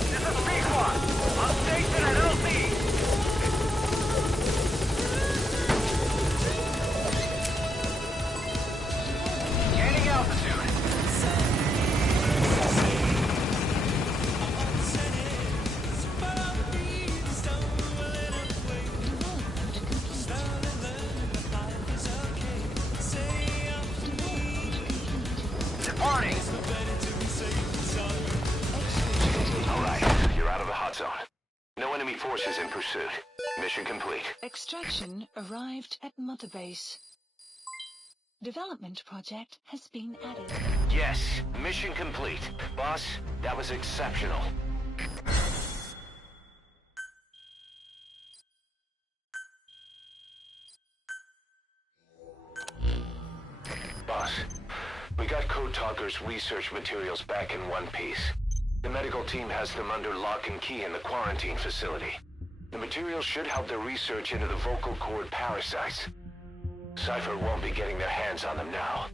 This is B-Quad. On station at LZ. Gaining altitude. Departing. All right, you're out of the hot zone. No enemy forces in pursuit. Mission complete. Extraction arrived at Mother Base. Development project has been added. Yes, mission complete. Boss, that was exceptional. Boss, we got Code Talker's research materials back in one piece. The medical team has them under lock and key in the quarantine facility. The materials should help their research into the vocal cord parasites. Cypher won't be getting their hands on them now.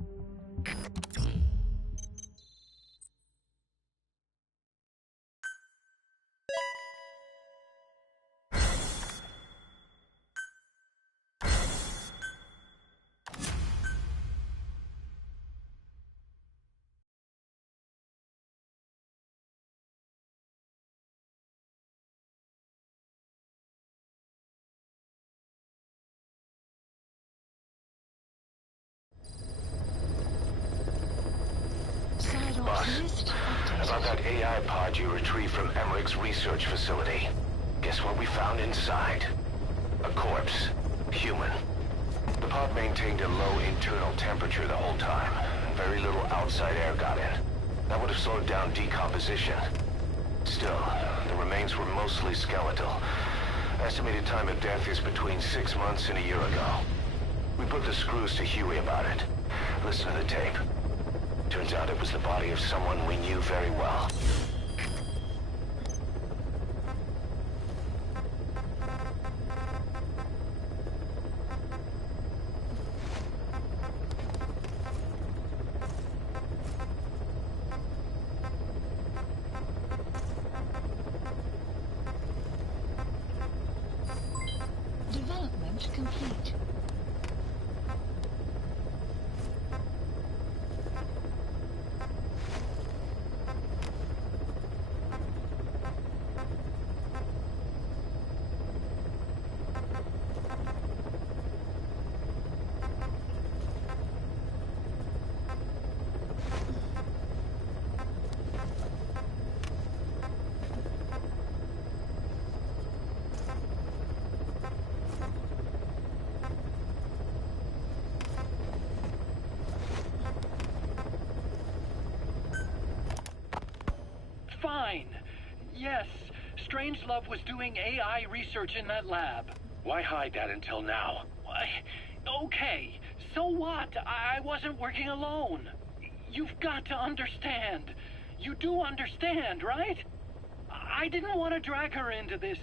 Boss, about that AI pod you retrieved from Emmerich's research facility. Guess what we found inside? A corpse. Human. The pod maintained a low internal temperature the whole time. Very little outside air got in. That would have slowed down decomposition. Still, the remains were mostly skeletal. Estimated time of death is between 6 months and a year ago. We put the screws to Huey about it. Listen to the tape. Turns out it was the body of someone we knew very well. Development complete. Fine. Yes, Strangelove was doing AI research in that lab. Why hide that until now? Why? Okay, so what? I wasn't working alone. You've got to understand. You do understand, right? I didn't want to drag her into this.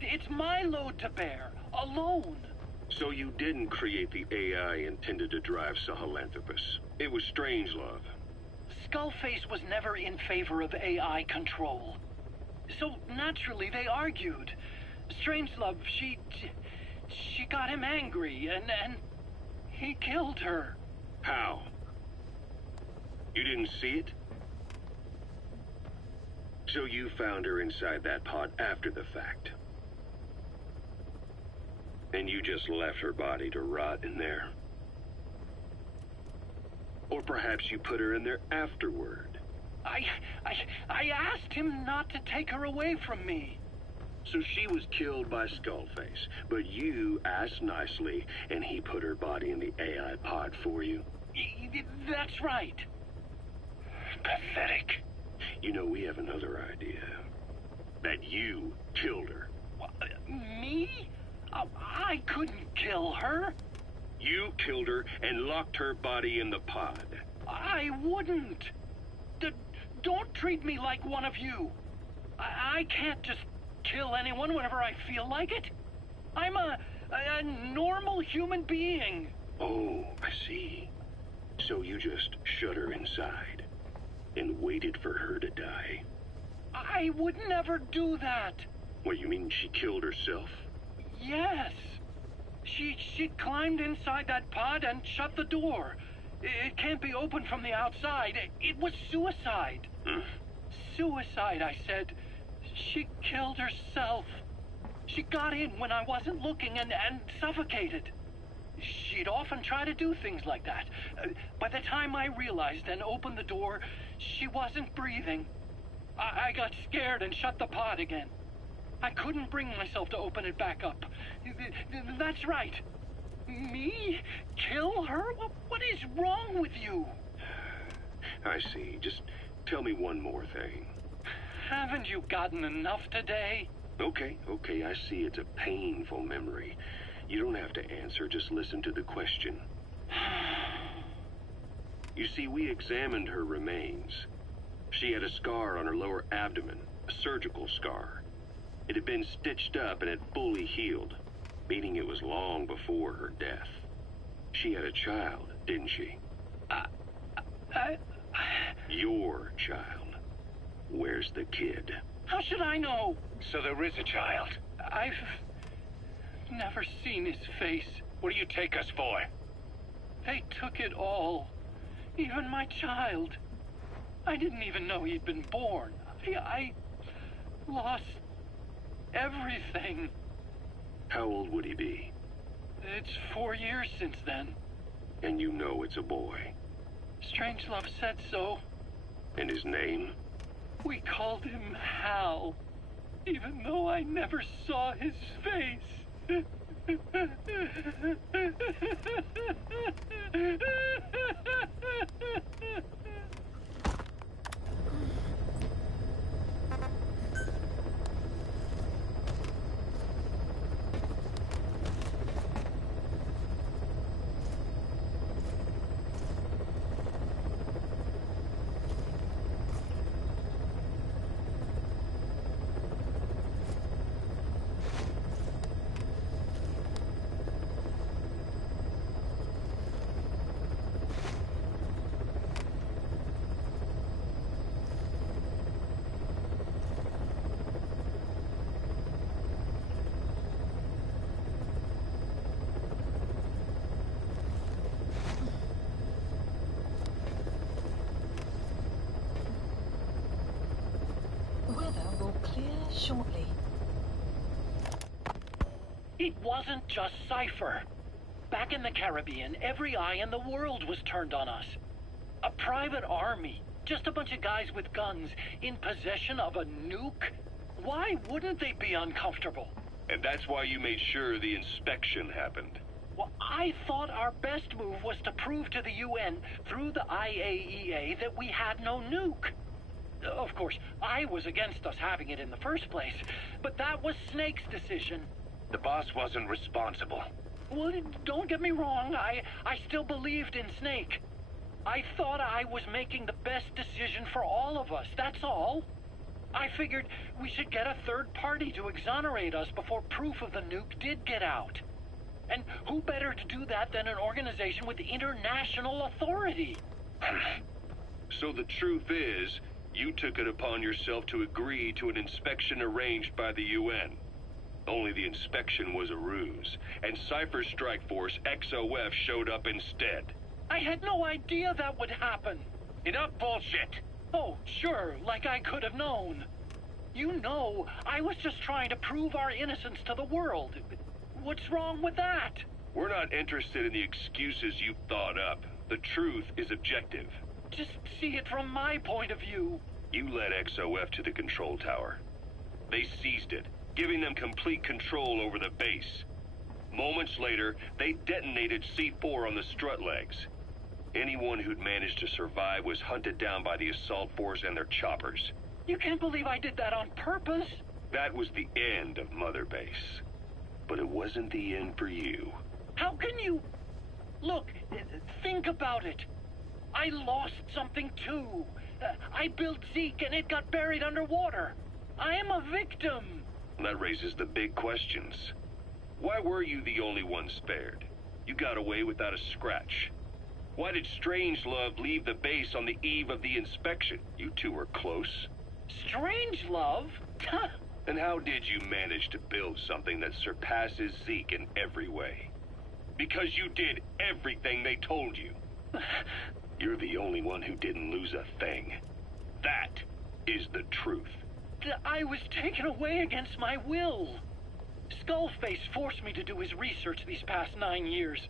It's my load to bear, alone. So you didn't create the AI intended to drive Sahelanthropus. It was Strangelove. Skullface was never in favor of AI control. So naturally they argued. Strangelove, she got him angry and he killed her. How? You didn't see it? So you found her inside that pod after the fact. And you just left her body to rot in there. Or perhaps you put her in there afterward. I asked him not to take her away from me. So she was killed by Skullface, but you asked nicely, and he put her body in the AI pod for you? That's right. Pathetic. You know, we have another idea. That you killed her. Me? I couldn't kill her. You killed her and locked her body in the pod. I wouldn't. Don't treat me like one of you. I can't just kill anyone whenever I feel like it. I'm a normal human being. Oh, I see. So you just shut her inside and waited for her to die. I would never do that. What, you mean she killed herself? Yes. She climbed inside that pod and shut the door. It can't be opened from the outside. It was suicide. Suicide, I said. She killed herself. She got in when I wasn't looking and suffocated. She'd often try to do things like that. By the time I realized and opened the door, she wasn't breathing. I got scared and shut the pod again. I couldn't bring myself to open it back up. That's right. Me? Kill her? What is wrong with you? I see. Just tell me one more thing. Haven't you gotten enough today? Okay, I see it's a painful memory. You don't have to answer, just listen to the question. You see, we examined her remains. She had a scar on her lower abdomen, a surgical scar. It had been stitched up and had fully healed, meaning it was long before her death. She had a child, didn't she? Your child. Where's the kid? How should I know? So there is a child. I've never seen his face. What do you take us for? They took it all. Even my child. I didn't even know he'd been born. I lost everything. How old would he be? It's 4 years since then. And you know it's a boy. Strangelove said so. And his name? We called him Hal, even though I never saw his face. Shortly. It wasn't just Cypher. Back in the Caribbean, every eye in the world was turned on us. A private army, just a bunch of guys with guns, in possession of a nuke? Why wouldn't they be uncomfortable? And that's why you made sure the inspection happened. Well, I thought our best move was to prove to the UN through the IAEA that we had no nuke. Of course, I was against us having it in the first place, but that was Snake's decision. The boss wasn't responsible. Well, don't get me wrong, I still believed in Snake. I thought I was making the best decision for all of us, that's all. I figured we should get a third party to exonerate us before proof of the nuke did get out. And who better to do that than an organization with international authority? So the truth is, you took it upon yourself to agree to an inspection arranged by the UN. Only the inspection was a ruse, and Cypher's strike force, XOF, showed up instead. I had no idea that would happen. Enough bullshit. Oh, sure, like I could have known. You know, I was just trying to prove our innocence to the world. What's wrong with that? We're not interested in the excuses you thought up. The truth is objective. Just see it from my point of view. You led XOF to the control tower. They seized it, giving them complete control over the base. Moments later, they detonated C4 on the strut legs. Anyone who'd managed to survive was hunted down by the assault force and their choppers. You can't believe I did that on purpose. That was the end of Mother Base. But it wasn't the end for you. How can you... Look, think about it. I lost something too. I built Zeke and it got buried underwater. I am a victim. That raises the big questions. Why were you the only one spared? You got away without a scratch. Why did Strangelove leave the base on the eve of the inspection? You two were close. Strangelove? And how did you manage to build something that surpasses Zeke in every way? Because you did everything they told you. You're the only one who didn't lose a thing. That is the truth. I was taken away against my will. Skullface forced me to do his research these past 9 years.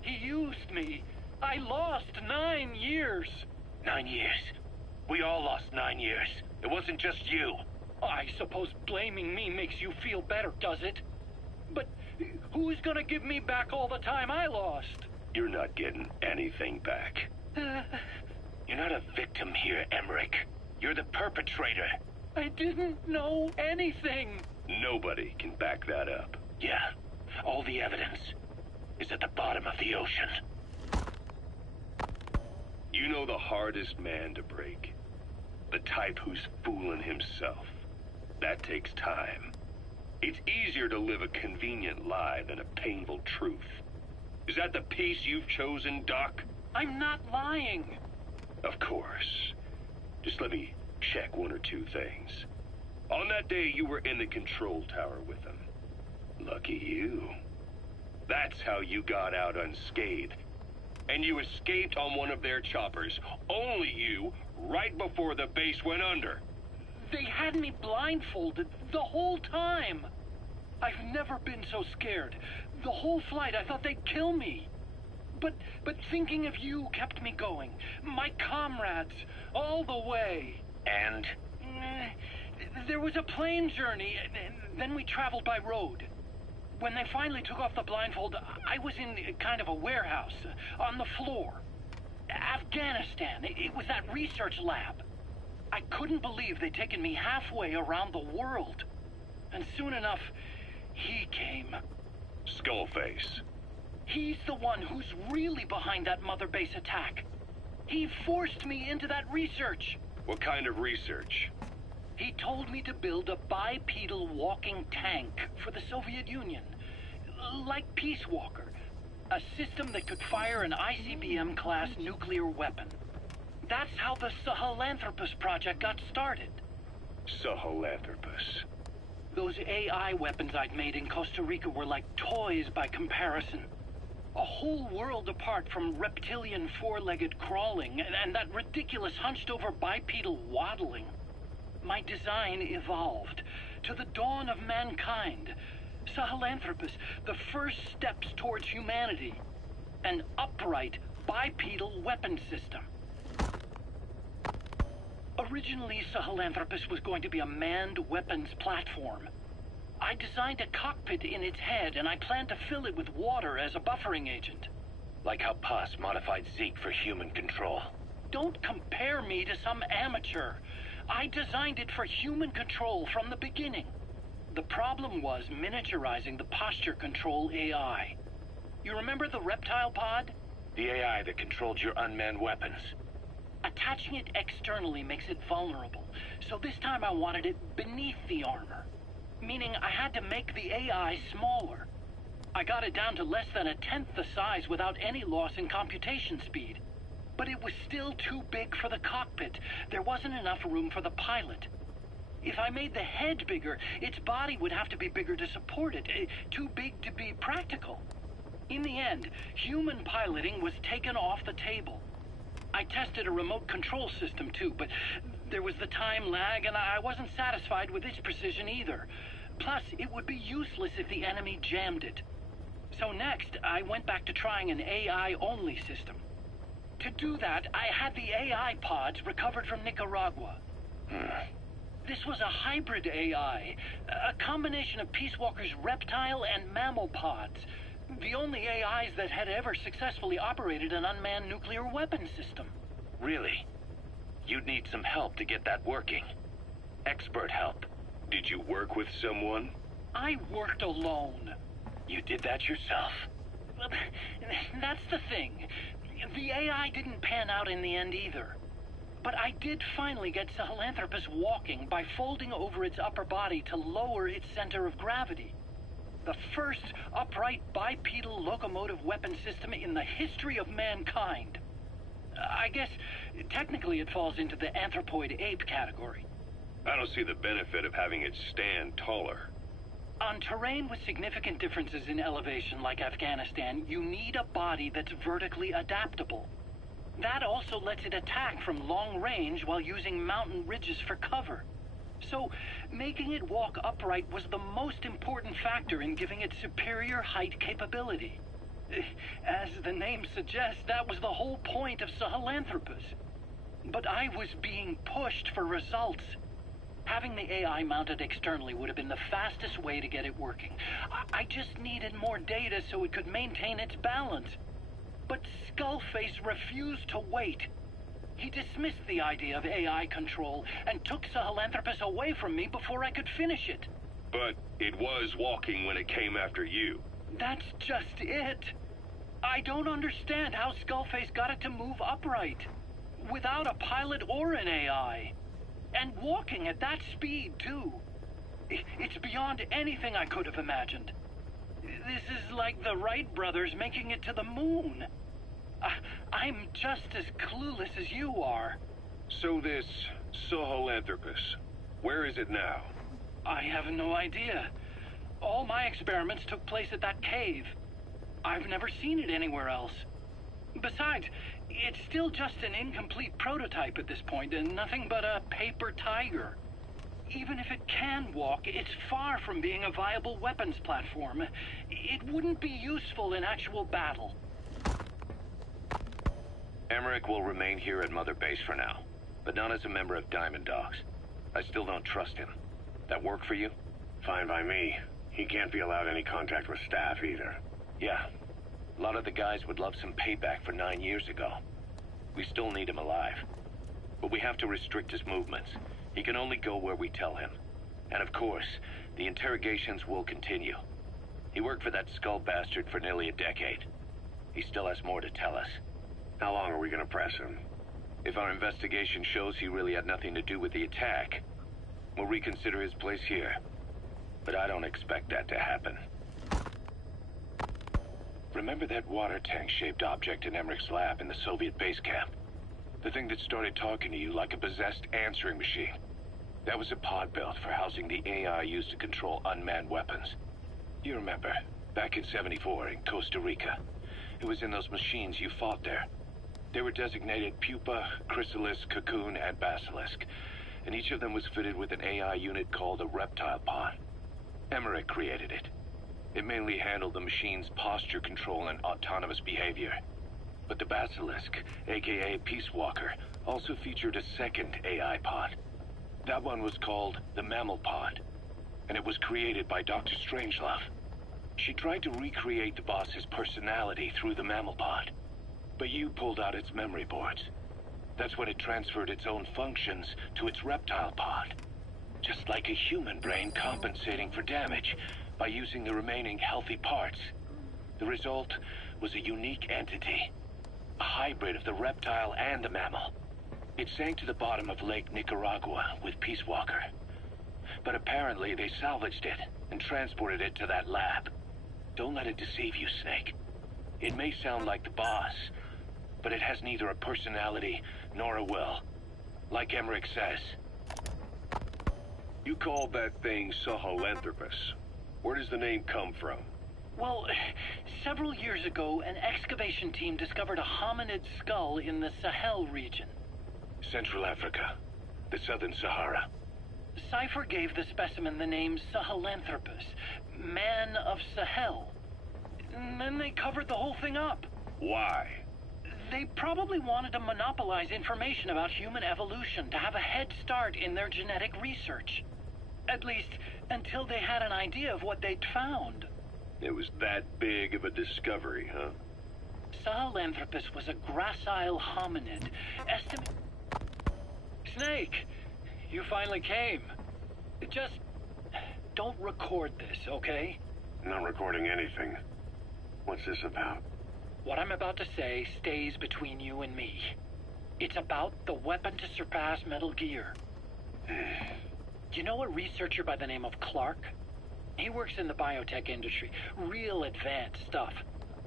He used me. I lost 9 years. 9 years? We all lost 9 years. It wasn't just you. I suppose blaming me makes you feel better, does it? But who's gonna give me back all the time I lost? You're not getting anything back. You're not a victim here, Emmerich. You're the perpetrator. I didn't know anything. Nobody can back that up. Yeah, all the evidence is at the bottom of the ocean. You know the hardest man to break? The type who's fooling himself. That takes time. It's easier to live a convenient lie than a painful truth. Is that the piece you've chosen, Doc? I'm not lying. Of course. Just let me check one or two things. On that day, you were in the control tower with them. Lucky you. That's how you got out unscathed. And you escaped on one of their choppers. Only you, right before the base went under. They had me blindfolded the whole time. I've never been so scared. The whole flight, I thought they'd kill me. But thinking of you kept me going. My comrades, all the way. And? There was a plane journey, and then we traveled by road. When they finally took off the blindfold, I was in kind of a warehouse, on the floor. Afghanistan, it was that research lab. I couldn't believe they'd taken me halfway around the world. And soon enough, he came. Skullface. He's the one who's really behind that Mother Base attack. He forced me into that research. What kind of research? He told me to build a bipedal walking tank for the Soviet Union. Like Peace Walker. A system that could fire an ICBM-class nuclear weapon. That's how the Sahelanthropus project got started. Sahelanthropus. Those AI weapons I'd made in Costa Rica were like toys by comparison. A whole world apart from reptilian four-legged crawling and that ridiculous hunched-over bipedal waddling. My design evolved to the dawn of mankind. Sahelanthropus, the first steps towards humanity. An upright bipedal weapon system. Originally, Sahelanthropus was going to be a manned weapons platform. I designed a cockpit in its head, and I planned to fill it with water as a buffering agent. Like how Paz modified Zeke for human control. Don't compare me to some amateur. I designed it for human control from the beginning. The problem was miniaturizing the posture control AI. You remember the reptile pod? The AI that controlled your unmanned weapons. Attaching it externally makes it vulnerable, so this time I wanted it beneath the armor. Meaning I had to make the AI smaller. I got it down to less than 1/10 the size without any loss in computation speed. But it was still too big for the cockpit. There wasn't enough room for the pilot. If I made the head bigger, its body would have to be bigger to support it. Too big to be practical. In the end, human piloting was taken off the table. I tested a remote control system too, but there was the time lag and I wasn't satisfied with its precision either. Plus, it would be useless if the enemy jammed it. So next, I went back to trying an AI-only system. To do that, I had the AI pods recovered from Nicaragua. This was a hybrid AI, a combination of Peace Walker's reptile and mammal pods. The only AIs that had ever successfully operated an unmanned nuclear weapon system. Really? You'd need some help to get that working. Expert help. Did you work with someone? I worked alone. You did that yourself? That's the thing. The AI didn't pan out in the end either. But I did finally get Sahelanthropus walking by folding over its upper body to lower its center of gravity. The first upright bipedal locomotive weapon system in the history of mankind. I guess technically it falls into the anthropoid ape category. I don't see the benefit of having it stand taller. On terrain with significant differences in elevation like Afghanistan, you need a body that's vertically adaptable. That also lets it attack from long range while using mountain ridges for cover. So, making it walk upright was the most important factor in giving it superior height capability. As the name suggests, that was the whole point of Sahelanthropus. But I was being pushed for results. Having the AI mounted externally would have been the fastest way to get it working. I just needed more data so it could maintain its balance. But Skullface refused to wait. He dismissed the idea of AI control and took Sahelanthropus away from me before I could finish it. But it was walking when it came after you. That's just it. I don't understand how Skullface got it to move upright, without a pilot or an AI. And walking at that speed, too. It's beyond anything I could have imagined. This is like the Wright brothers making it to the moon. I'm just as clueless as you are. So this Sahelanthropus, where is it now? I have no idea. All my experiments took place at that cave. I've never seen it anywhere else. Besides, it's still just an incomplete prototype at this point, and nothing but a paper tiger. Even if it can walk, it's far from being a viable weapons platform. It wouldn't be useful in actual battle. Emmerich will remain here at Mother Base for now, but not as a member of Diamond Dogs. I still don't trust him. That work for you? Fine by me. He can't be allowed any contact with staff either. Yeah. A lot of the guys would love some payback for 9 years ago. We still need him alive. But we have to restrict his movements. He can only go where we tell him. And of course, the interrogations will continue. He worked for that skull bastard for nearly a decade. He still has more to tell us. How long are we gonna press him? If our investigation shows he really had nothing to do with the attack, we'll reconsider his place here. But I don't expect that to happen. Remember that water tank-shaped object in Emmerich's lab in the Soviet base camp? The thing that started talking to you like a possessed answering machine. That was a pod built for housing the AI used to control unmanned weapons. You remember, back in '74 in Costa Rica. It was in those machines you fought there. They were designated Pupa, Chrysalis, Cocoon, and Basilisk, and each of them was fitted with an AI unit called a reptile pod. Emmerich created it. It mainly handled the machine's posture control and autonomous behavior. But the Basilisk, aka Peace Walker, also featured a second AI pod. That one was called the Mammal Pod, and it was created by Dr. Strangelove. She tried to recreate the boss's personality through the Mammal Pod, but you pulled out its memory boards. That's when it transferred its own functions to its reptile pod. Just like a human brain compensating for damage by using the remaining healthy parts. The result was a unique entity, a hybrid of the reptile and the mammal. It sank to the bottom of Lake Nicaragua with Peace Walker. But apparently they salvaged it and transported it to that lab. Don't let it deceive you, Snake. It may sound like the boss, but it has neither a personality nor a will. Like Emmerich says. You called that thing Sahelanthropus. Where does the name come from? Well, several years ago, an excavation team discovered a hominid skull in the Sahel region. Central Africa, the Southern Sahara. Cypher gave the specimen the name Sahelanthropus, Man of Sahel. And then they covered the whole thing up. Why? They probably wanted to monopolize information about human evolution to have a head start in their genetic research. At least, until they had an idea of what they'd found. It was that big of a discovery, huh? Sahelanthropus was a gracile hominid. Snake, you finally came. Just don't record this, okay? Not recording anything. What's this about? What I'm about to say stays between you and me. It's about the weapon to surpass Metal Gear. You know a researcher by the name of Clark? He works in the biotech industry. Real advanced stuff.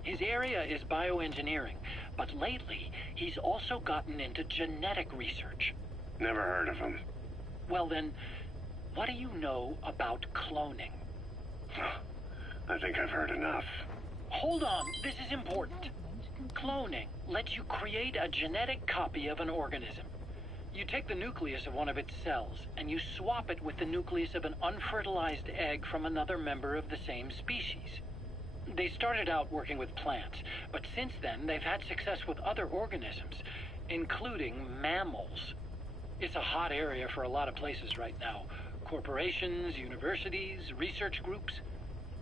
His area is bioengineering, but lately he's also gotten into genetic research. Never heard of him. Well then, what do you know about cloning? I think I've heard enough. Hold on, this is important. Cloning lets you create a genetic copy of an organism. You take the nucleus of one of its cells, and you swap it with the nucleus of an unfertilized egg from another member of the same species. They started out working with plants, but since then they've had success with other organisms, including mammals. It's a hot area for a lot of places right now. Corporations, universities, research groups.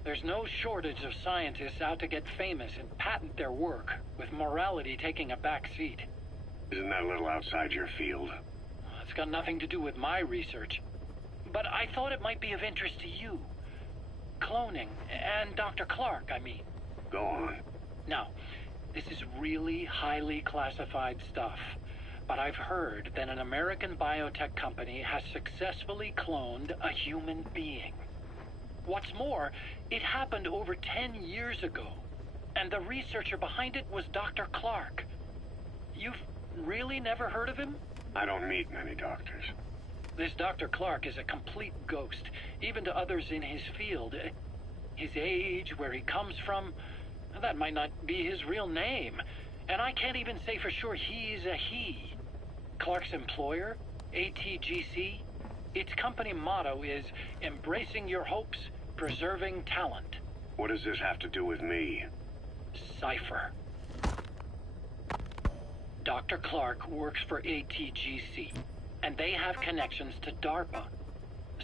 There's no shortage of scientists out to get famous and patent their work, with morality taking a back seat. Isn't that a little outside your field? It's got nothing to do with my research. But I thought it might be of interest to you. Cloning, and Dr. Clark, I mean. Go on. Now, this is really highly classified stuff. But I've heard that an American biotech company has successfully cloned a human being. What's more, it happened over 10 years ago. And the researcher behind it was Dr. Clark. You've really never heard of him? I don't meet many doctors. This Dr. Clark is a complete ghost, even to others in his field. His age, where he comes from, that might not be his real name. And I can't even say for sure he's a he. Clark's employer, ATGC, its company motto is embracing your hopes, preserving talent. What does this have to do with me? Cypher. Dr. Clark works for ATGC, and they have connections to DARPA.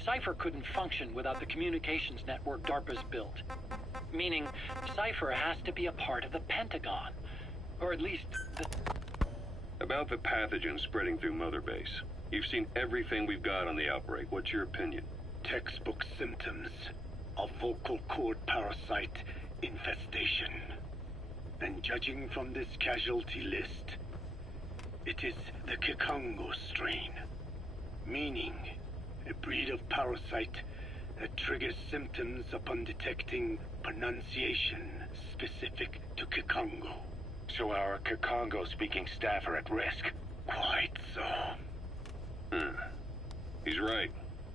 Cypher couldn't function without the communications network DARPA's built. Meaning, Cypher has to be a part of the Pentagon. Or at least the... About the pathogen spreading through Mother Base. You've seen everything we've got on the outbreak. What's your opinion? Textbook symptoms of vocal cord parasite infestation. And judging from this casualty list, it is the Kikongo strain, meaning a breed of parasite that triggers symptoms upon detecting pronunciation specific to Kikongo. So our Kikongo-speaking staff are at risk? Quite so. He's right.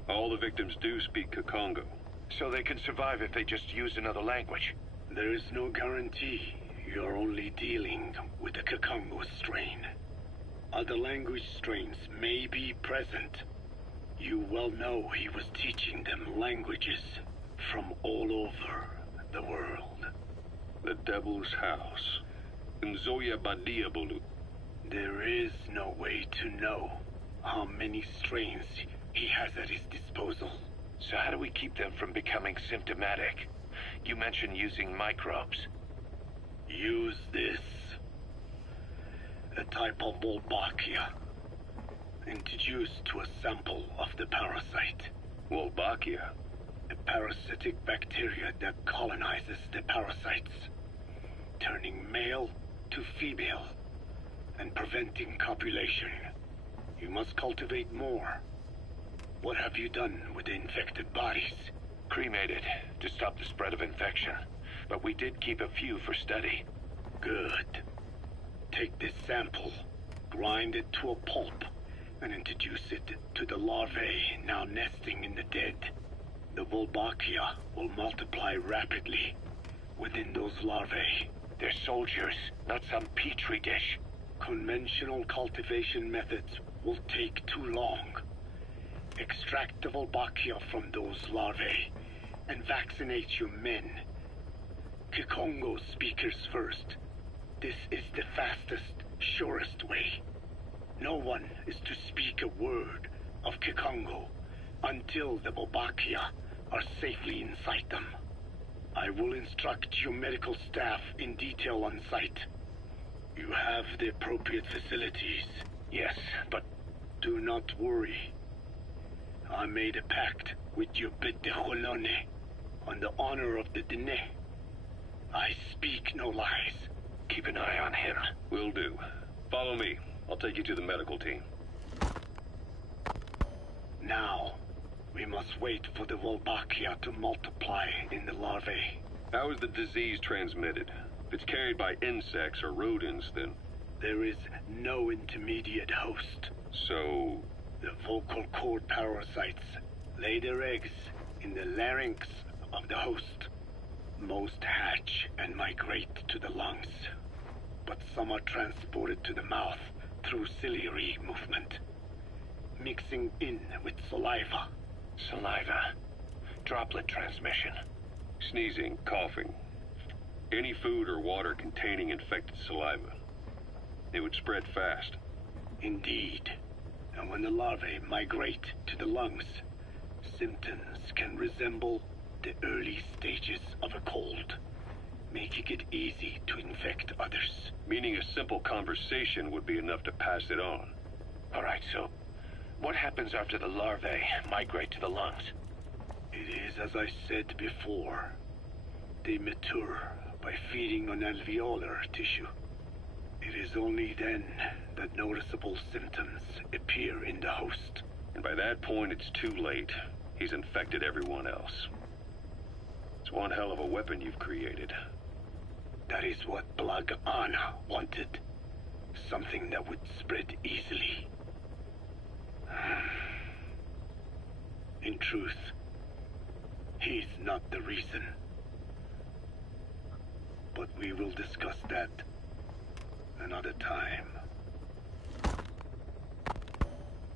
All the victims do speak Kikongo. So they can survive if they just use another language? There is no guarantee. You're only dealing with the Kikongo strain. Other language strains may be present. You well know he was teaching them languages from all over the world. The Devil's House. Nzoya Badiabolu. There is no way to know how many strains he has at his disposal. So how do we keep them from becoming symptomatic? You mentioned using microbes. Use this. A type of Wolbachia. Introduced to a sample of the parasite. Wolbachia? A parasitic bacteria that colonizes the parasites, turning male to female and preventing copulation. You must cultivate more. What have you done with the infected bodies? Cremated to stop the spread of infection. But we did keep a few for study. Good. Take this sample, grind it to a pulp, and introduce it to the larvae now nesting in the dead. The Wolbachia will multiply rapidly within those larvae. They're soldiers, not some petri dish. Conventional cultivation methods will take too long. Extract the Wolbachia from those larvae and vaccinate your men. Kikongo speakers first. This is the fastest, surest way. No one is to speak a word of Kikongo until the Wolbachia are safely inside them. I will instruct your medical staff in detail on site. You have the appropriate facilities. Yes, but do not worry. I made a pact with your bit de Holone on the honor of the Dene. I speak no lies. Keep an eye on him. Will do. Follow me. I'll take you to the medical team. Now, we must wait for the Wolbachia to multiply in the larvae. How is the disease transmitted? If it's carried by insects or rodents, then... There is no intermediate host. So... The vocal cord parasites lay their eggs in the larynx of the host. Most hatch and migrate to the lungs, but some are transported to the mouth through ciliary movement, mixing in with saliva. Saliva. Droplet transmission. Sneezing, coughing. Any food or water containing infected saliva. It would spread fast. Indeed. And when the larvae migrate to the lungs, symptoms can resemble the early stages of a cold, making it easy to infect others. Meaning a simple conversation would be enough to pass it on. All right, so what happens after the larvae migrate to the lungs? It is as I said before. They mature by feeding on alveolar tissue. It is only then that noticeable symptoms appear in the host. And by that point, it's too late. He's infected everyone else. It's one hell of a weapon you've created. That is what Blag Anna wanted. Something that would spread easily. In truth, he's not the reason. But we will discuss that another time.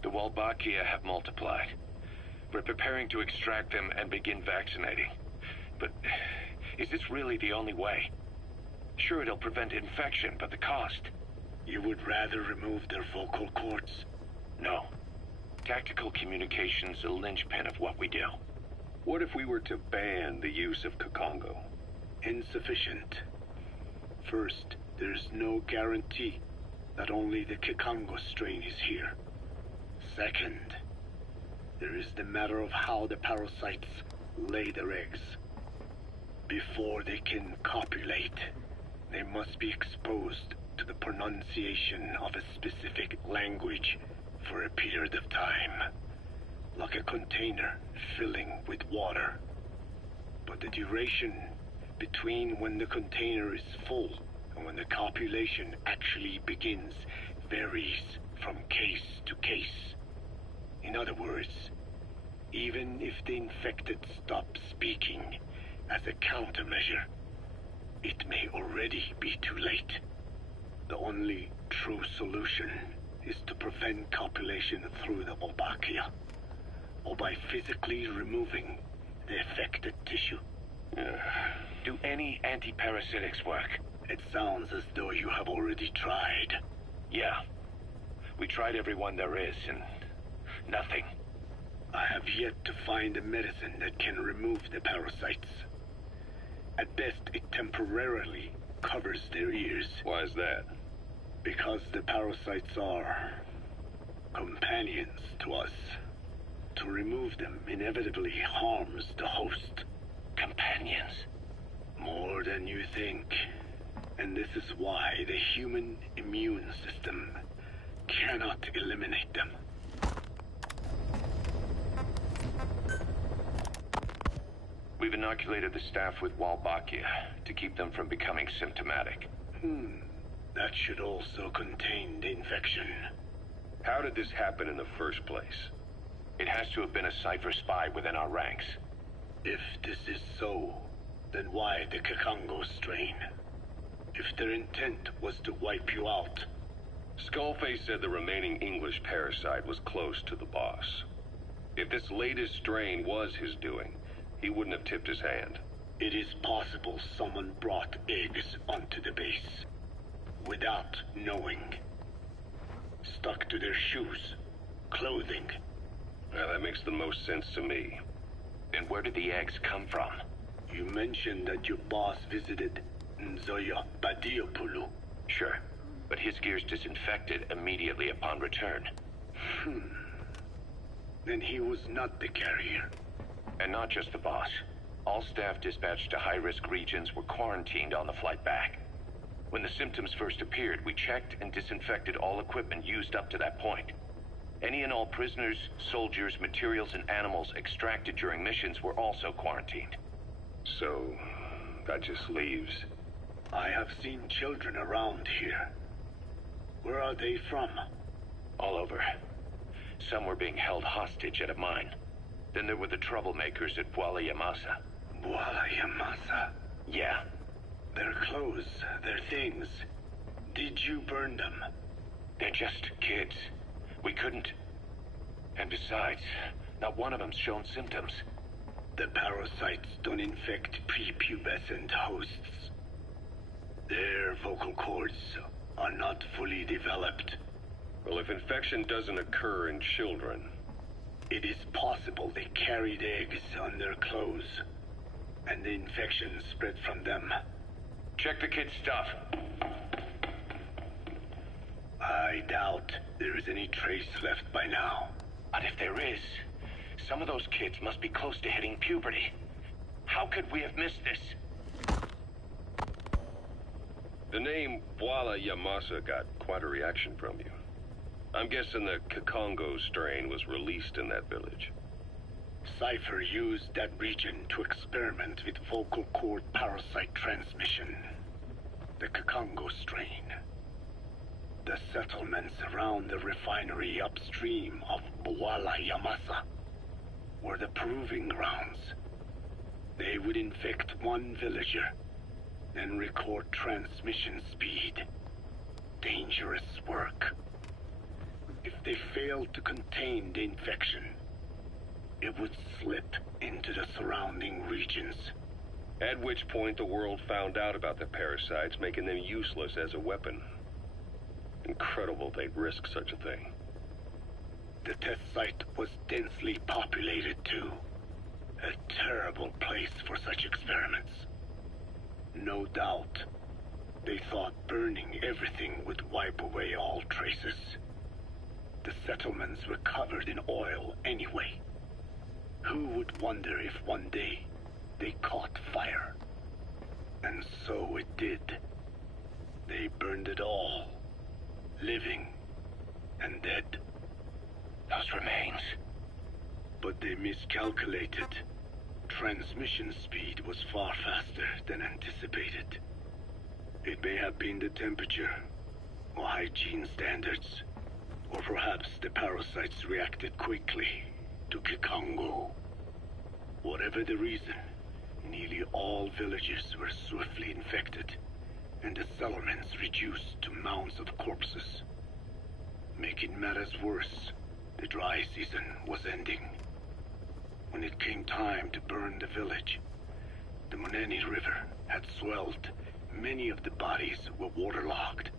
The Wolbachia have multiplied. We're preparing to extract them and begin vaccinating. But is this really the only way? Sure, it'll prevent infection, but the cost... You would rather remove their vocal cords? No. Tactical communication's the linchpin of what we do. What if we were to ban the use of Kikongo? Insufficient. First, there's no guarantee that only the Kikongo strain is here. Second, there is the matter of how the parasites lay their eggs. Before they can copulate, they must be exposed to the pronunciation of a specific language for a period of time, like a container filling with water. But the duration between when the container is full and when the copulation actually begins varies from case to case. In other words, even if the infected stop speaking as a countermeasure, it may already be too late. The only true solution is to prevent copulation through the Wolbachia, or by physically removing the affected tissue. Do any antiparasitics work? It sounds as though you have already tried. Yeah. We tried every one there is, and nothing. I have yet to find a medicine that can remove the parasites. At best, it temporarily covers their ears. Why is that? Because the parasites are companions to us. To remove them inevitably harms the host. Companions? More than you think. And this is why the human immune system cannot eliminate them. We've inoculated the staff with Wolbachia to keep them from becoming symptomatic. That should also contain the infection. How did this happen in the first place? It has to have been a Cypher spy within our ranks. If this is so, then why the Kikongo strain? If their intent was to wipe you out. Skullface said the remaining English parasite was close to the boss. If this latest strain was his doing, he wouldn't have tipped his hand. It is possible someone brought eggs onto the base. without knowing. Stuck to their shoes, clothing. Now that makes the most sense to me. And where did the eggs come from? You mentioned that your boss visited Nzoya Badiopulu. Sure, but his gear's disinfected immediately upon return. Then he was not the carrier. And not just the boss. All staff dispatched to high-risk regions were quarantined on the flight back. When the symptoms first appeared, we checked and disinfected all equipment used up to that point. Any and all prisoners, soldiers, materials, and animals extracted during missions were also quarantined. So, that just leaves... I have seen children around here. Where are they from? all over. Some were being held hostage at a mine. Then there were the troublemakers at Bwala Yamasa. Bwala Yamasa? Yeah. Their clothes, their things. Did you burn them? They're just kids. We couldn't... And besides, not one of them's shown symptoms. The parasites don't infect prepubescent hosts. Their vocal cords are not fully developed. Well, if infection doesn't occur in children... It is possible they carried eggs on their clothes, and the infection spread from them. Check the kid's stuff. I doubt there is any trace left by now. And if there is, some of those kids must be close to hitting puberty. How could we have missed this? The name Bwala Yamasa got quite a reaction from you. I'm guessing the Kikongo strain was released in that village. Cypher used that region to experiment with vocal cord parasite transmission. The Kikongo strain. The settlements around the refinery upstream of Bwala Yamasa were the proving grounds. They would infect one villager, then record transmission speed. Dangerous work. If they failed to contain the infection, it would slip into the surrounding regions. At which point the world found out about the parasites, making them useless as a weapon. Incredible they'd risk such a thing. The test site was densely populated too. A terrible place for such experiments. No doubt, they thought burning everything would wipe away all traces. The settlements were covered in oil anyway. Who would wonder if one day they caught fire? And so it did. They burned it all. Living and dead. Those remains. But they miscalculated. Transmission speed was far faster than anticipated. It may have been the temperature, or hygiene standards, or perhaps the parasites reacted quickly to Kikongo. Whatever the reason, nearly all villages were swiftly infected, and the settlements reduced to mounds of corpses. Making matters worse, the dry season was ending. When it came time to burn the village, the Moneni River had swelled. Many of the bodies were waterlogged.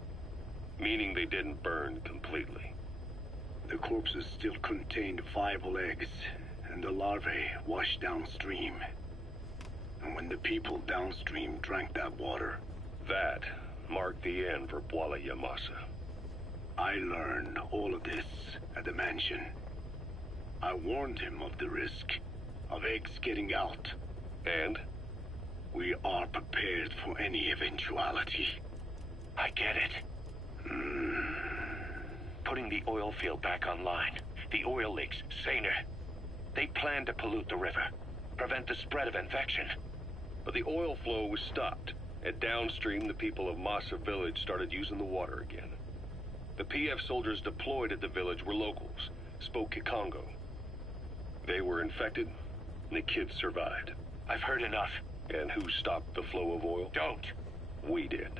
Meaning they didn't burn completely. The corpses still contained viable eggs, and the larvae washed downstream. And when the people downstream drank that water... That marked the end for Bwala Yamasa. I learned all of this at the mansion. I warned him of the risk of eggs getting out. And? We are prepared for any eventuality. I get it. Putting the oil field back online. The oil leaks, saner. They planned to pollute the river, prevent the spread of infection. But the oil flow was stopped, and downstream the people of Masa village started using the water again. The PF soldiers deployed at the village were locals, spoke Kikongo. They were infected, and the kids survived. I've heard enough. And who stopped the flow of oil? Don't. We did.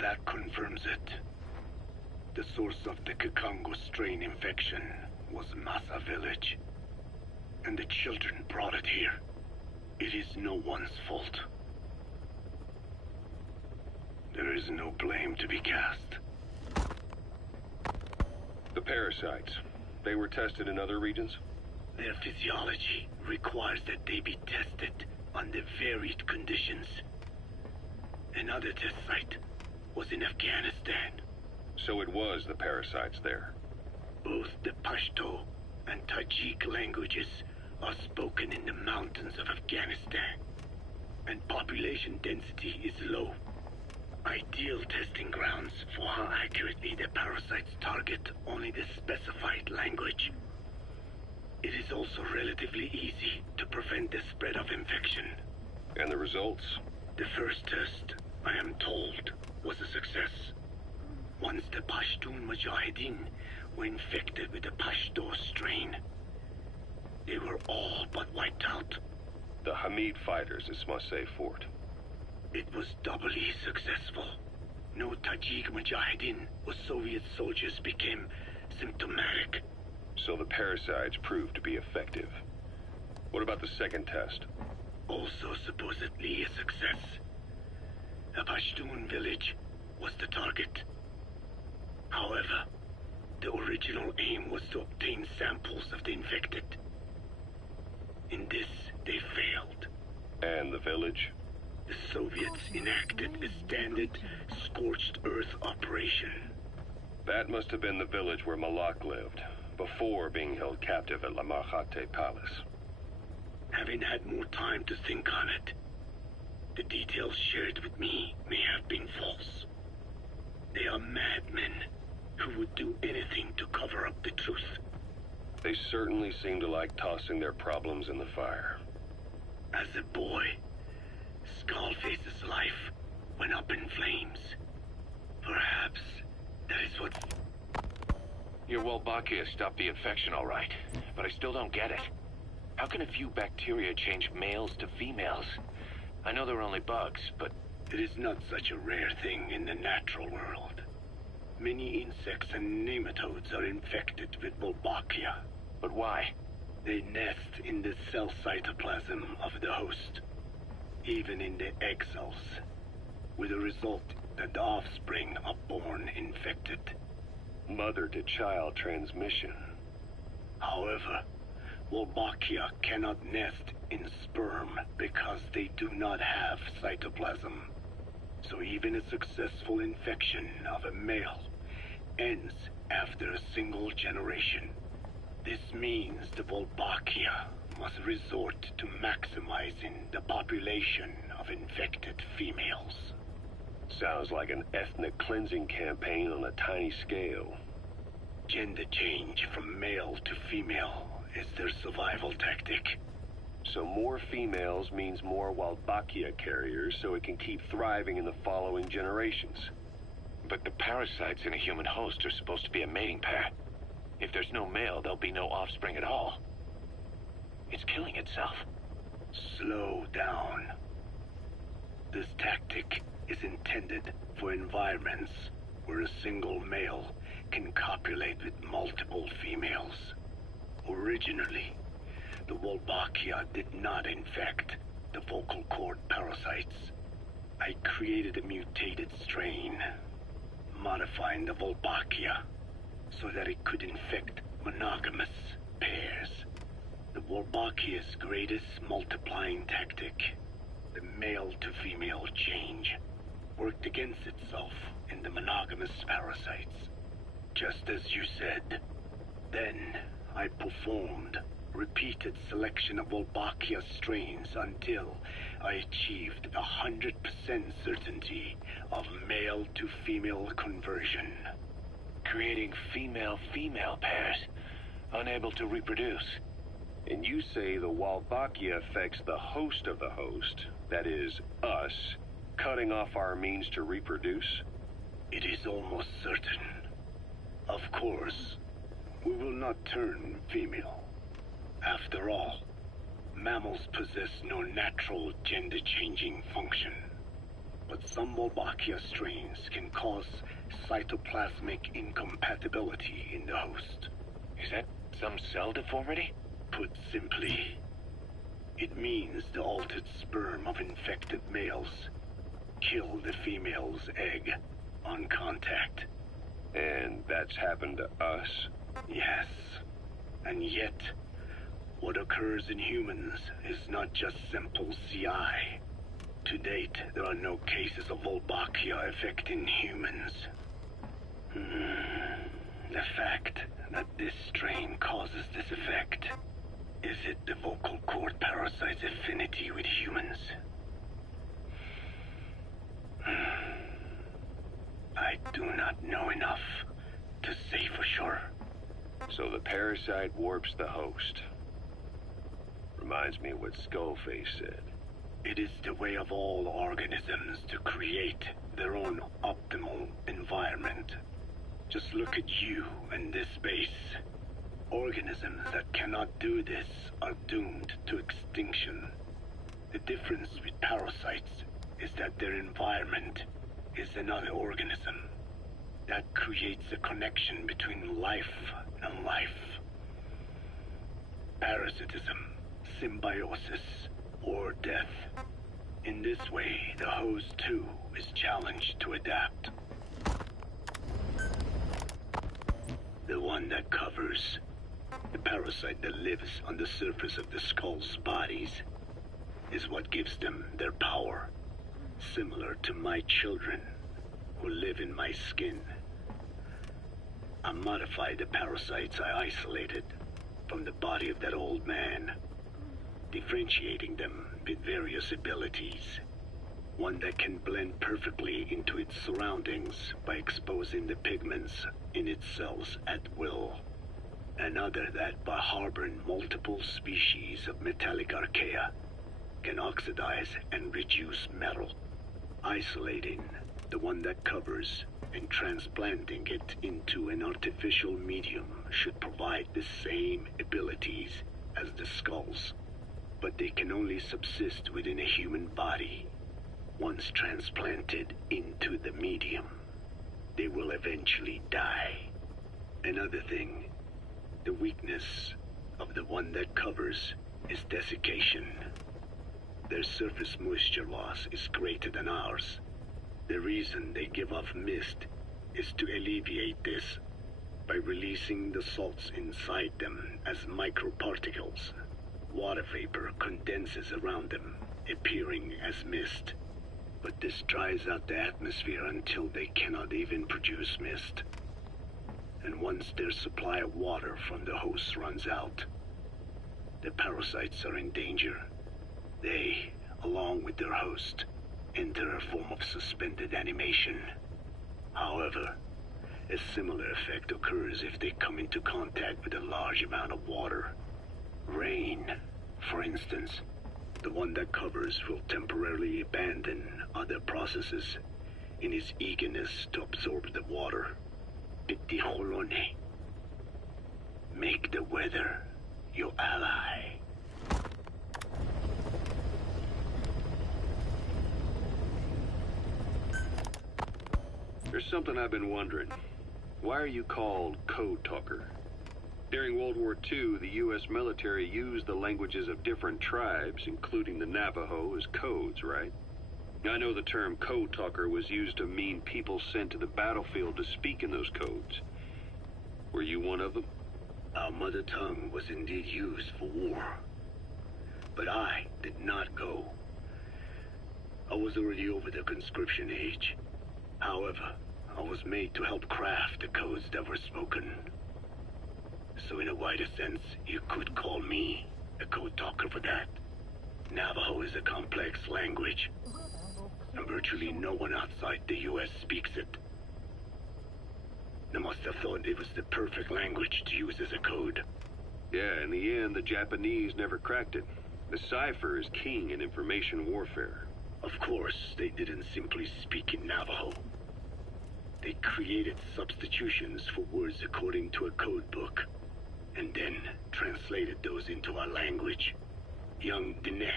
That confirms it. The source of the Kikongo strain infection was Masa village. And the children brought it here. It is no one's fault. there is no blame to be cast. The parasites, they were tested in other regions? Their physiology requires that they be tested under varied conditions. Another test site was in Afghanistan. So it was the parasites there. Both the Pashto and Tajik languages are spoken in the mountains of Afghanistan, and population density is low. Ideal testing grounds for how accurately the parasites target only the specified language. It is also relatively easy to prevent the spread of infection. And the results? The first test, I am told, was a success. Once the Pashtun Mujahideen were infected with the Pashto strain, they were all but wiped out. The Hamid fighters at Smasay Fort. It was doubly successful. No Tajik Mujahideen or Soviet soldiers became symptomatic. So the parasites proved to be effective. What about the second test? Also supposedly a success. A Pashtun village was the target. However, the original aim was to obtain samples of the infected. In this, they failed. And the village? The Soviets enacted a standard scorched earth operation. That must have been the village where Malak lived, before being held captive at La Marjate Palace. Having had more time to think on it, the details shared with me may have been false. They are madmen who would do anything to cover up the truth. They certainly seem to like tossing their problems in the fire. As a boy, Skullface's life went up in flames. Perhaps that is what... Your Wolbachia stopped the infection all right, but I still don't get it. How can a few bacteria change males to females? I know they're only bugs, but... It is not such a rare thing in the natural world. Many insects and nematodes are infected with Wolbachia. But why? They nest in the cell cytoplasm of the host, even in the egg cells, with the result that the offspring are born infected. Mother-to-child transmission. However, Wolbachia cannot nest in sperm because they do not have cytoplasm. So even a successful infection of a male ends after a single generation. This means the Wolbachia must resort to maximizing the population of infected females. Sounds like an ethnic cleansing campaign on a tiny scale. Gender change from male to female is their survival tactic. So more females means more Wolbachia carriers, so it can keep thriving in the following generations. But the parasites in a human host are supposed to be a mating pair. If there's no male, there'll be no offspring at all. It's killing itself. Slow down. This tactic is intended for environments where a single male can copulate with multiple females. Originally, the Wolbachia did not infect the vocal cord parasites. I created a mutated strain, modifying the Wolbachia so that it could infect monogamous pairs. The Wolbachia's greatest multiplying tactic, the male-to-female change, worked against itself in the monogamous parasites. Just as you said. Then, I performed repeated selection of Wolbachia strains until I achieved 100% certainty of male-to-female conversion. Creating female-female pairs, unable to reproduce. And you say the Wolbachia affects the host of the host, that is, us, cutting off our means to reproduce? It is almost certain. Of course, we will not turn female. After all, mammals possess no natural gender-changing function. But some Wolbachia strains can cause cytoplasmic incompatibility in the host. Is that some cell deformity? Put simply, it means the altered sperm of infected males kill the female's egg on contact. And that's happened to us? Yes. And yet, what occurs in humans is not just simple CI. To date, there are no cases of Wolbachia affecting humans. The fact that this strain causes this effect, is it the vocal cord parasite's affinity with humans? I do not know enough to say for sure. So the parasite warps the host. Reminds me of what Skullface said. It is the way of all organisms to create their own optimal environment. Just look at you and this base. Organisms that cannot do this are doomed to extinction. The difference with parasites is that their environment is another organism. That creates a connection between life and life. Parasitism, symbiosis, or death. In this way, the host too is challenged to adapt. The one that covers, the parasite that lives on the surface of the skull's bodies, is what gives them their power. Similar to my children, who live in my skin. I modified the parasites I isolated from the body of that old man, differentiating them with various abilities. One that can blend perfectly into its surroundings by exposing the pigments in its cells at will. Another that, by harboring multiple species of metallic archaea, can oxidize and reduce metal. Isolating the one that covers and transplanting it into an artificial medium should provide the same abilities as the skulls, but they can only subsist within a human body. Once transplanted into the medium, they will eventually die. Another thing, the weakness of the one that covers is desiccation. Their surface moisture loss is greater than ours. The reason they give off mist is to alleviate this by releasing the salts inside them as microparticles. Water vapor condenses around them, appearing as mist. But this dries out the atmosphere until they cannot even produce mist. And once their supply of water from the host runs out, the parasites are in danger. They, along with their host, enter a form of suspended animation. However, a similar effect occurs if they come into contact with a large amount of water. Rain, for instance. The one that covers will temporarily abandon other processes in his eagerness to absorb the water. Pitijolone. Make the weather your ally. There's something I've been wondering. Why are you called Code Talker? During World War II, the U.S. military used the languages of different tribes, including the Navajo, as codes, right? I know the term Code Talker was used to mean people sent to the battlefield to speak in those codes. Were you one of them? Our mother tongue was indeed used for war. But I did not go. I was already over the conscription age. However, I was made to help craft the codes that were spoken. So in a wider sense, you could call me a code talker for that. Navajo is a complex language, and virtually no one outside the U.S. speaks it. They must have thought it was the perfect language to use as a code. Yeah, in the end, the Japanese never cracked it. The cipher is king in information warfare. Of course, they didn't simply speak in Navajo. They created substitutions for words according to a code book, and then translated those into our language. Young Diné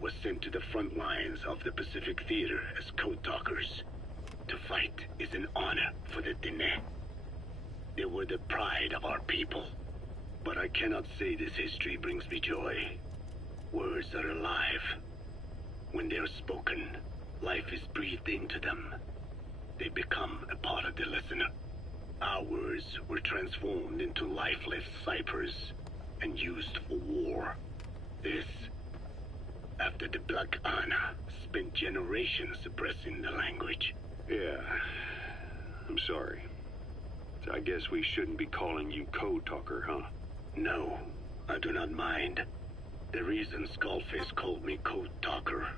was sent to the front lines of the Pacific Theater as code talkers. To fight is an honor for the Diné. They were the pride of our people. But I cannot say this history brings me joy. Words are alive when they are spoken. Life is breathed into them. They become a part of the listener. Ours were transformed into lifeless ciphers and used for war. This, after the Black Anna spent generations suppressing the language. Yeah, I'm sorry. So I guess we shouldn't be calling you Code Talker, huh? No, I do not mind. The reason Skullface called me Code Talker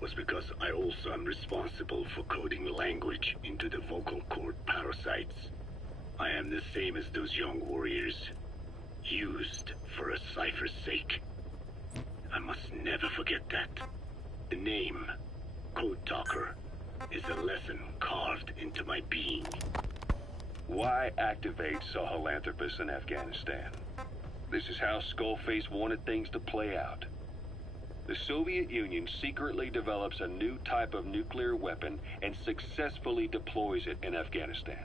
was because I also am responsible for coding language into the vocal cord parasites. I am the same as those young warriors, used for a cipher's sake. I must never forget that. The name, Code Talker, is a lesson carved into my being. Why activate Sahelanthropus in Afghanistan? This is how Skullface wanted things to play out. The Soviet Union secretly develops a new type of nuclear weapon and successfully deploys it in Afghanistan.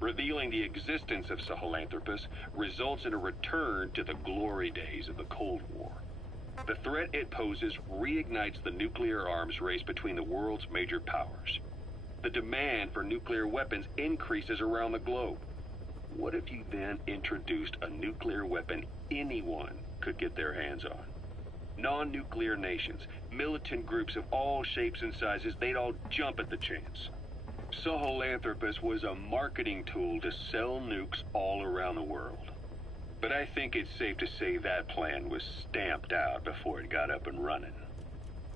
Revealing the existence of Sahelanthropus results in a return to the glory days of the Cold War. The threat it poses reignites the nuclear arms race between the world's major powers. The demand for nuclear weapons increases around the globe. What if you then introduced a nuclear weapon anyone could get their hands on? Non-nuclear nations, militant groups of all shapes and sizes, they'd all jump at the chance. Sahelanthropus was a marketing tool to sell nukes all around the world. But I think it's safe to say that plan was stamped out before it got up and running.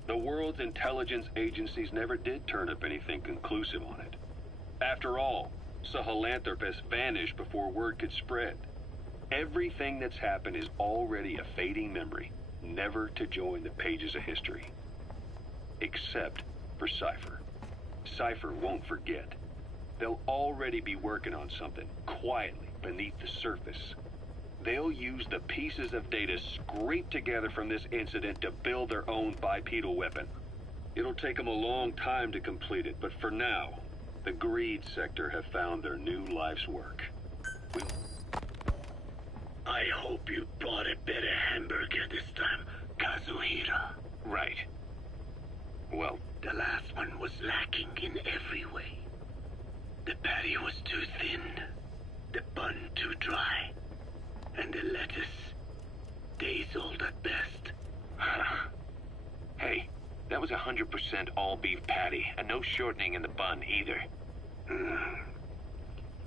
The world's intelligence agencies never did turn up anything conclusive on it. After all, Sahelanthropus vanished before word could spread. Everything that's happened is already a fading memory, never to join the pages of history. Except for Cypher. Cypher won't forget. They'll already be working on something, quietly, beneath the surface. They'll use the pieces of data scraped together from this incident to build their own bipedal weapon. It'll take them a long time to complete it, but for now, the greed sector have found their new life's work. I hope you brought a better hamburger this time, Kazuhira. Right. Well, the last one was lacking in every way. The patty was too thin, the bun too dry, and the lettuce days old at best. Hey, that was 100% all beef patty, and no shortening in the bun either.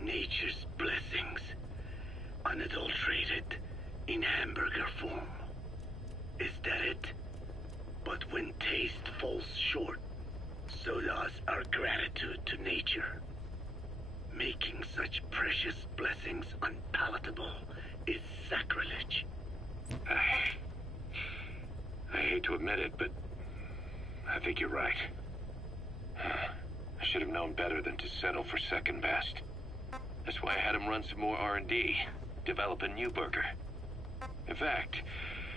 Nature's blessings, unadulterated, in hamburger form. Is that it? But when taste falls short, so does our gratitude to nature. Making such precious blessings unpalatable is sacrilege. I hate to admit it, but I think you're right. I should have known better than to settle for second best. That's why I had him run some more R&D, develop a new burger. In fact,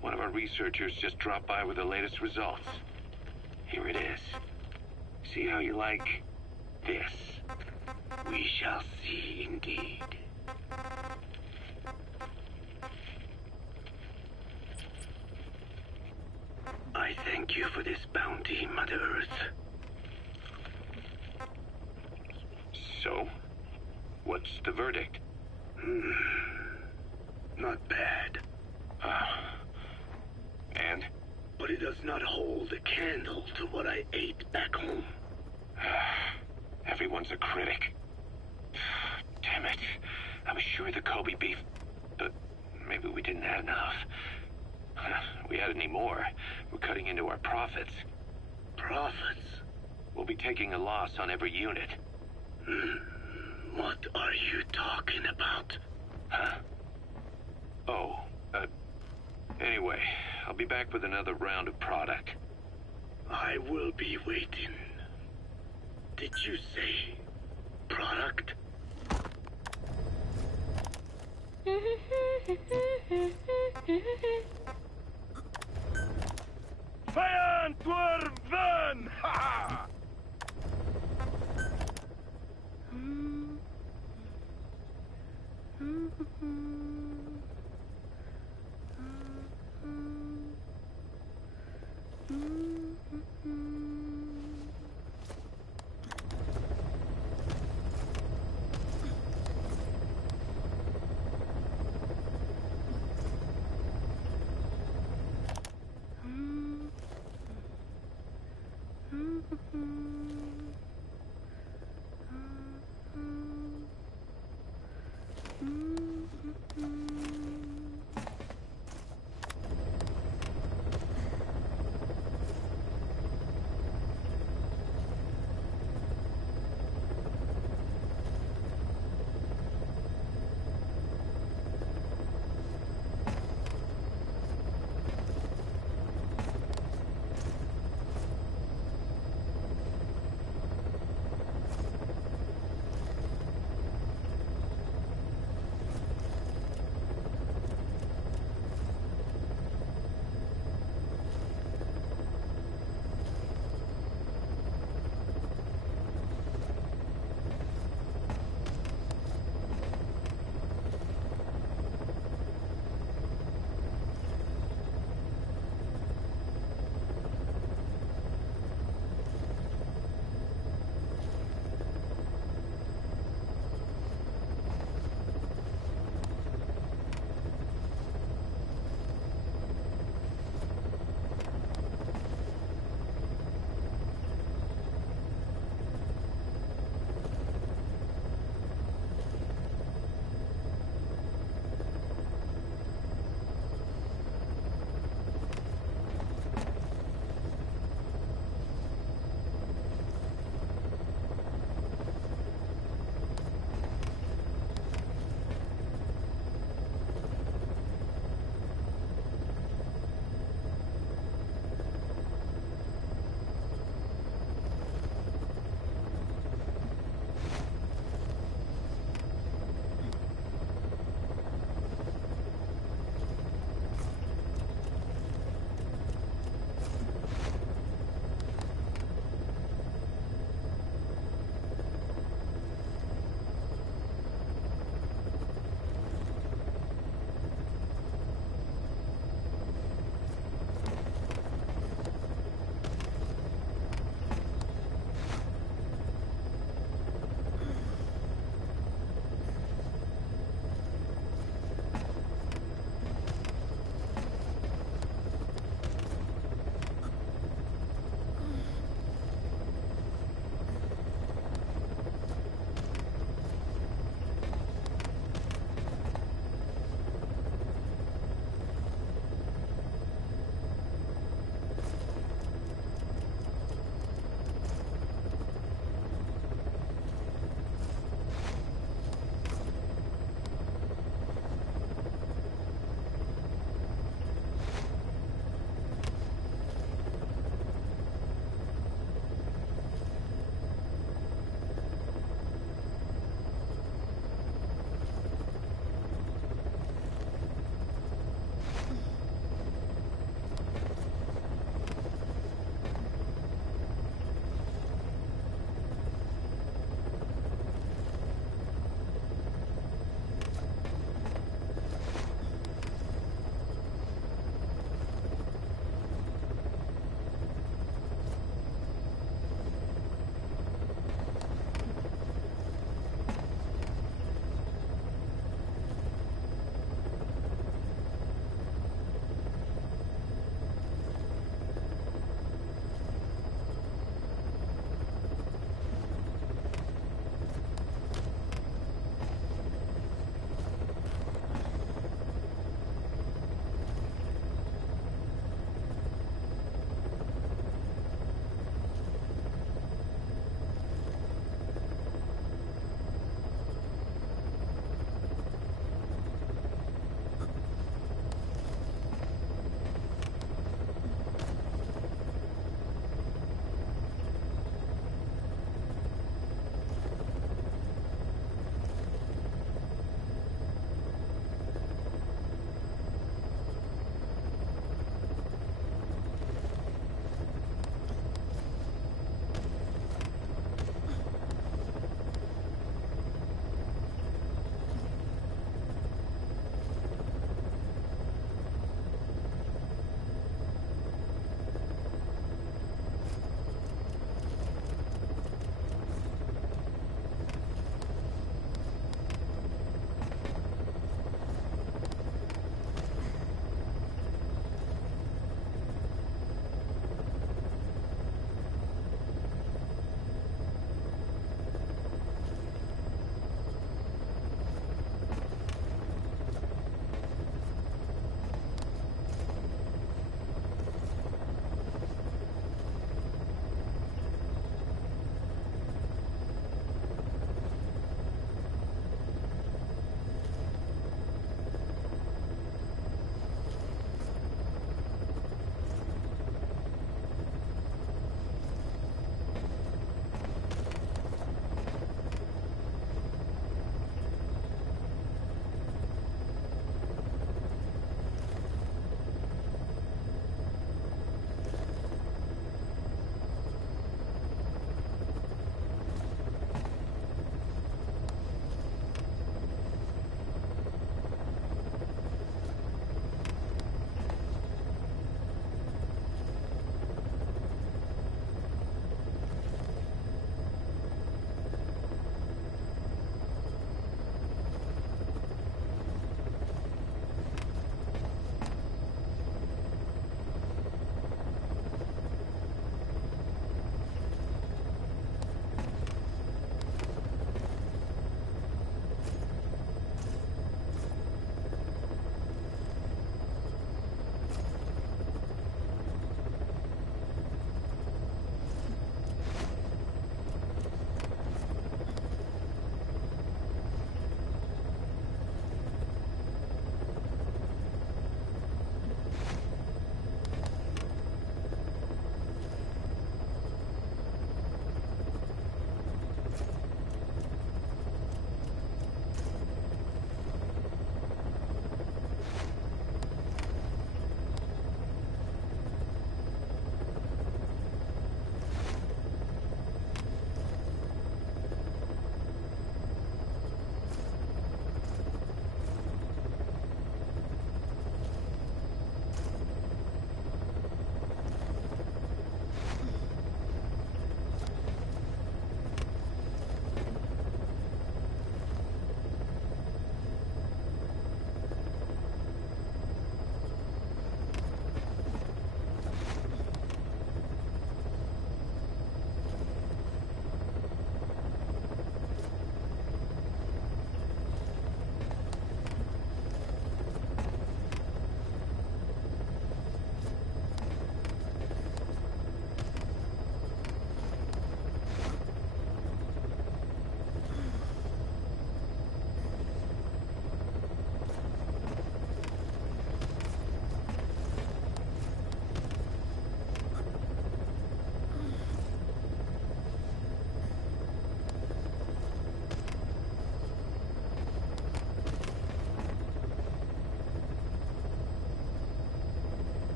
one of our researchers just dropped by with the latest results. Here it is. See how you like this? We shall see indeed. I thank you for this bounty, Mother Earth. So, what's the verdict? Not bad. And? But it does not hold a candle to what I ate back home. Everyone's a critic. Damn it. I was sure the Kobe beef, but maybe we didn't have enough. If we had any more, we're cutting into our profits. Profits? We'll be taking a loss on every unit. What are you talking about? Huh? Oh, anyway, I'll be back with another round of product. I will be waiting. Did you say product? Feierntwurven! Haha!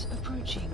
Gas approaching.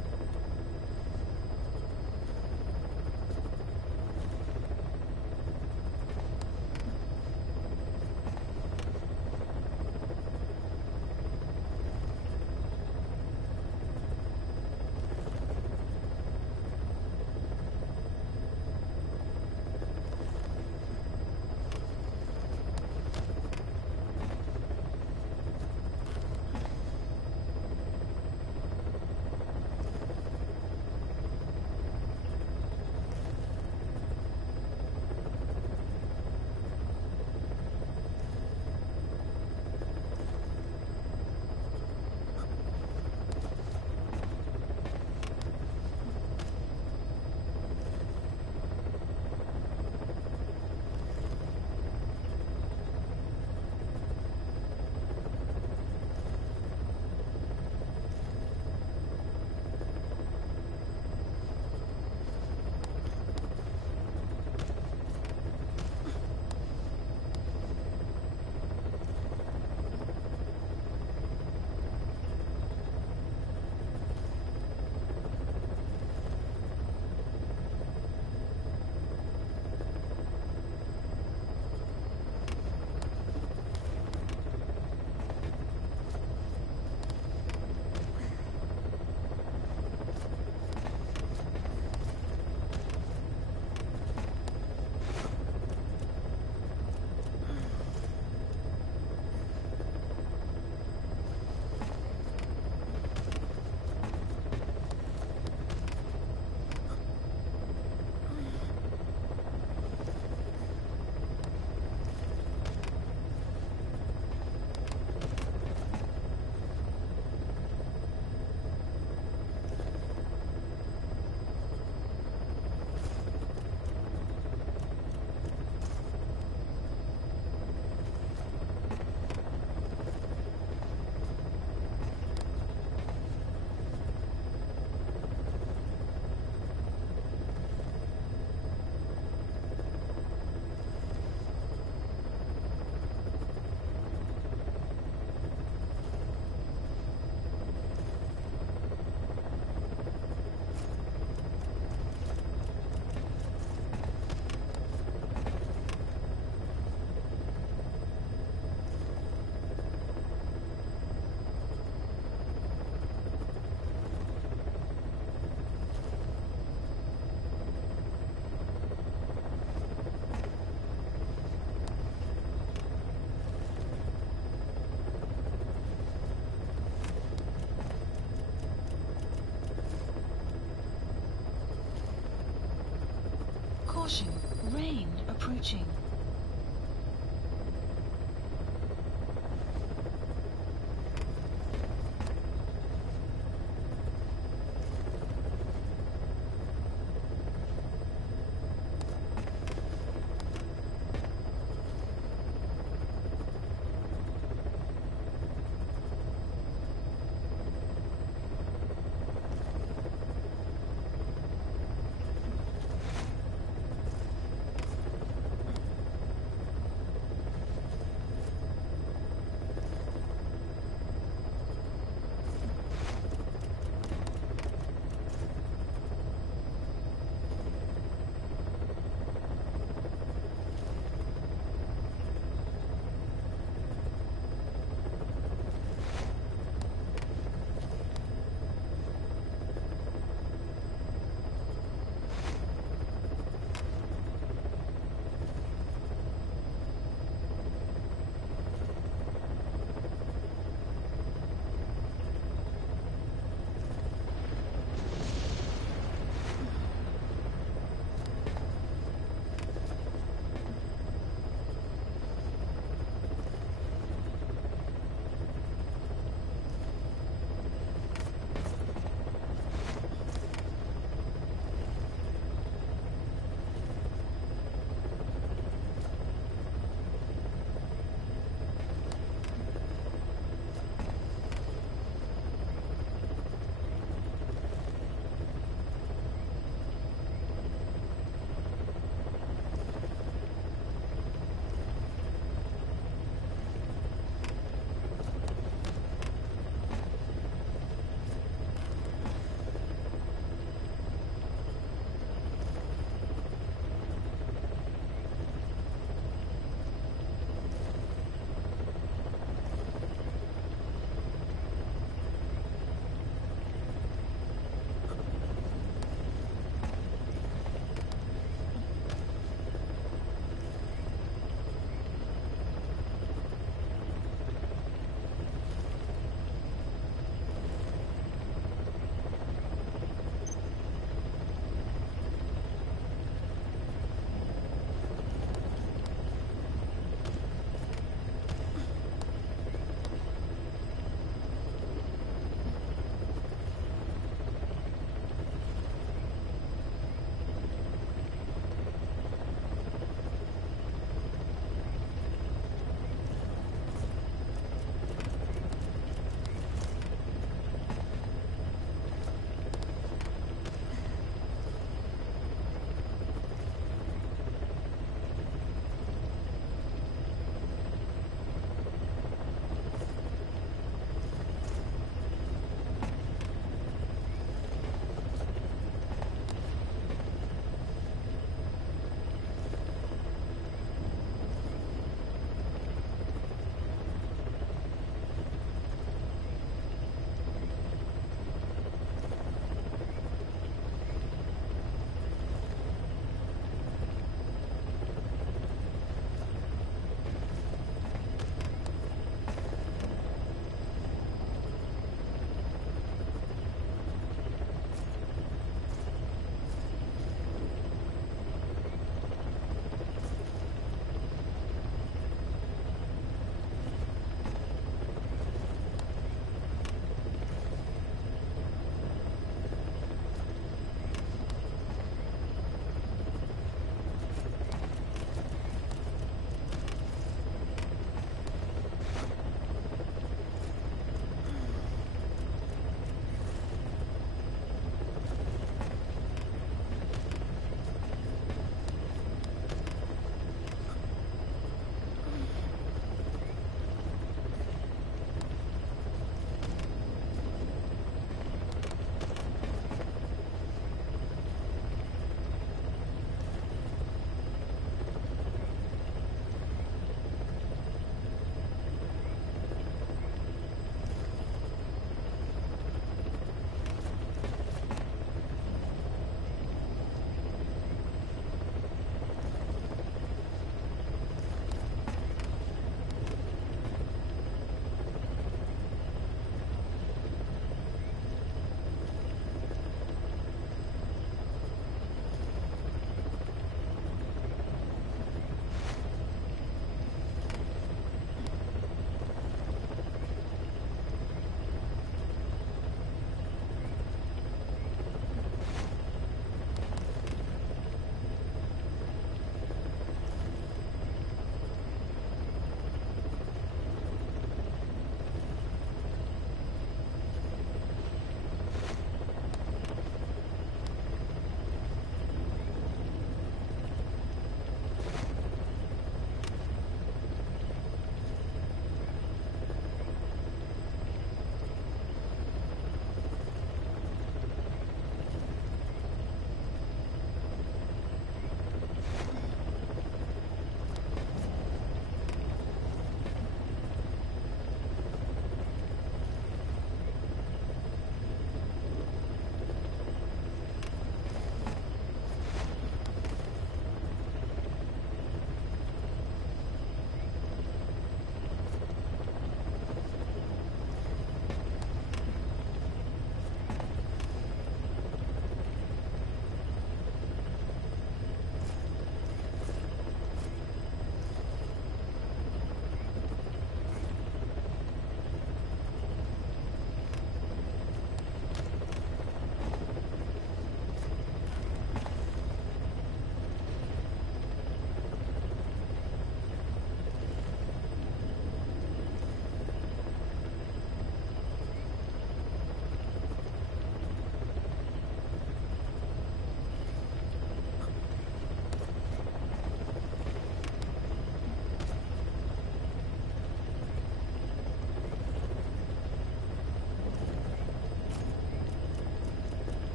Caution, rain approaching.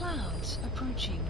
clouds approaching.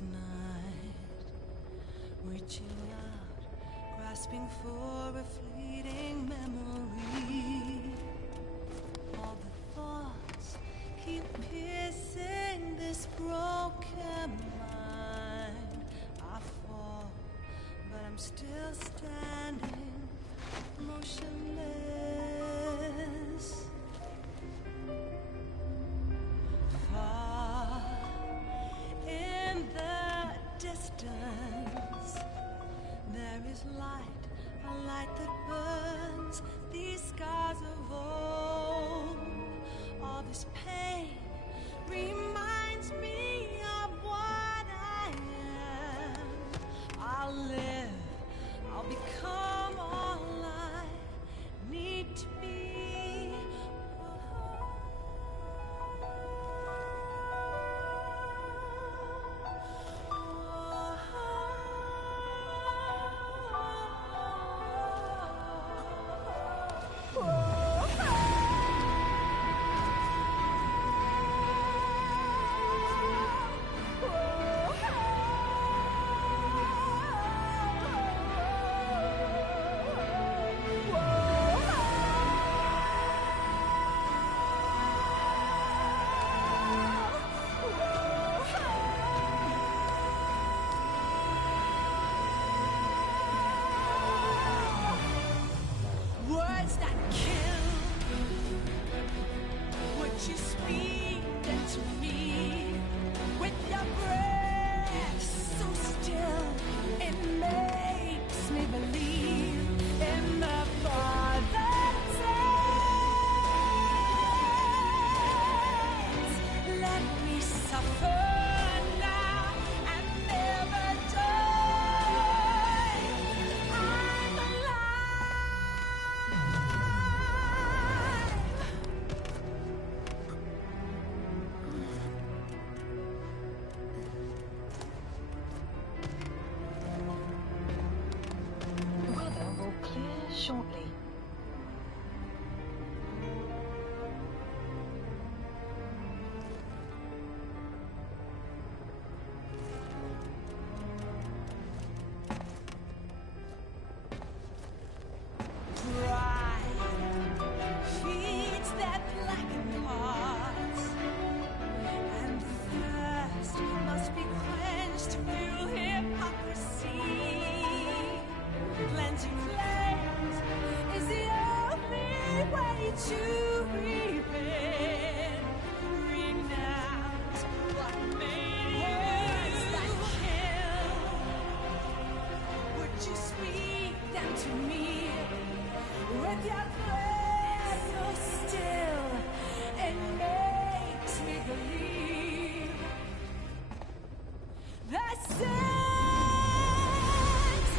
this night, reaching out, grasping for a fleeting memory. All the thoughts keep piercing this broken mind. I fall, but I'm still standing, motionless. Far in the distance, there is light, a light that burns these scars of old. All this pain reminds me of what I am. I'll live, I'll become all I need to be. Words that kill. Would you speak into me with your breath so still? It makes me believe in the Father's hands. Let me suffer now and never die. I'm Weather will clear shortly. Pride feeds their blackened hearts, and thirst must be quenched through hypocrisy. Cleansing flames is the only way to repent. Renounce what made you. Words that kill. Would you speak them to me with your breath so still? It makes me believe that sins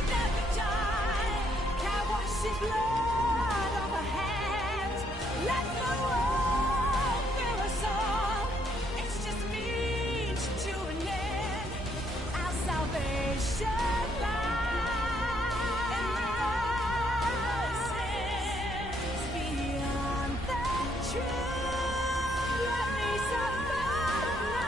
never die. Can't wash the blood off our hands. Let the world fill us all. It's just means to an end. Our salvation lies beyond the truth. Let me suffer now.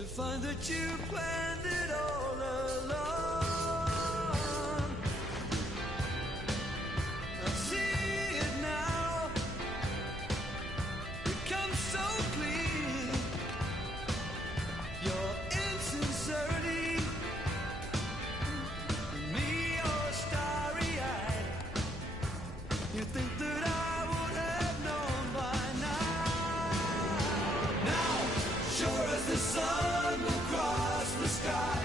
to find that you planned it all along. I see it now, becomes so clear, your insincerity, me all starry-eyed. You think that I would have known by now. Now, sure as the sun will cross the sky,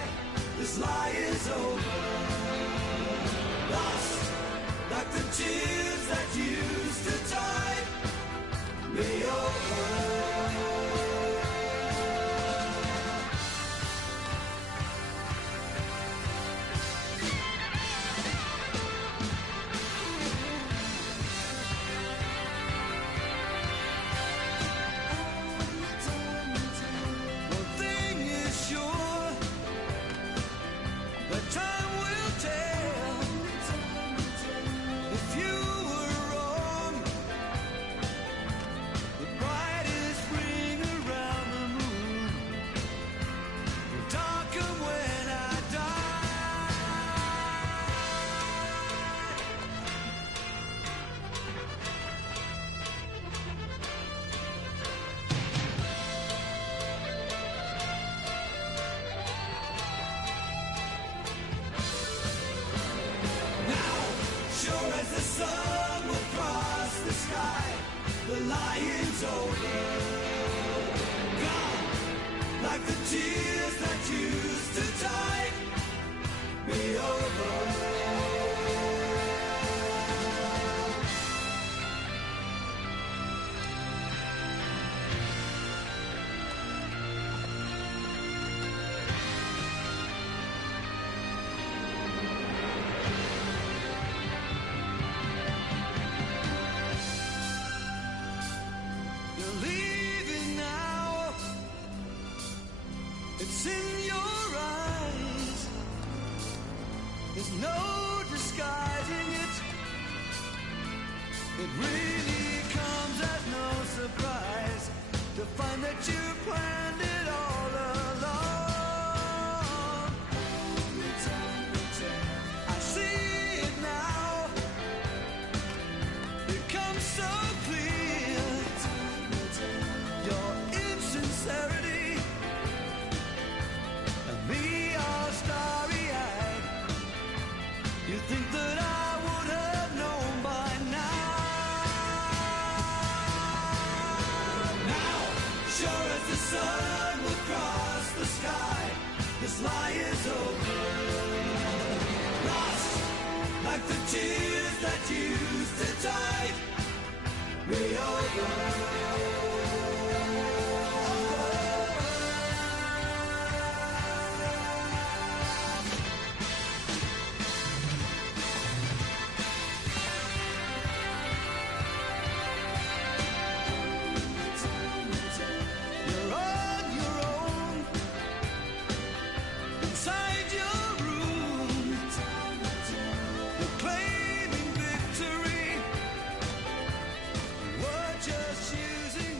this lie is over. Lost like the tears that used to tide me over. One thing is sure, that time will tell. If you were wrong, the brightest ring around the moon will darken when I die. Now, sure as the sun will cross the sky, the lion's over. Gone, like the tears that used to tide me over. You're leaving now. It's in your eyes. There's no disguising it. It really comes as no surprise to find that you planned it all along. I see it now. Becomes so clear, your insincerity, and me all starry-eyed. You think that I would have known by now. Now, sure as the sun will cross the sky, this lie is over. Lost like the tears that used to tide me over. You're on your own, inside your room. You're claiming victory. We're just using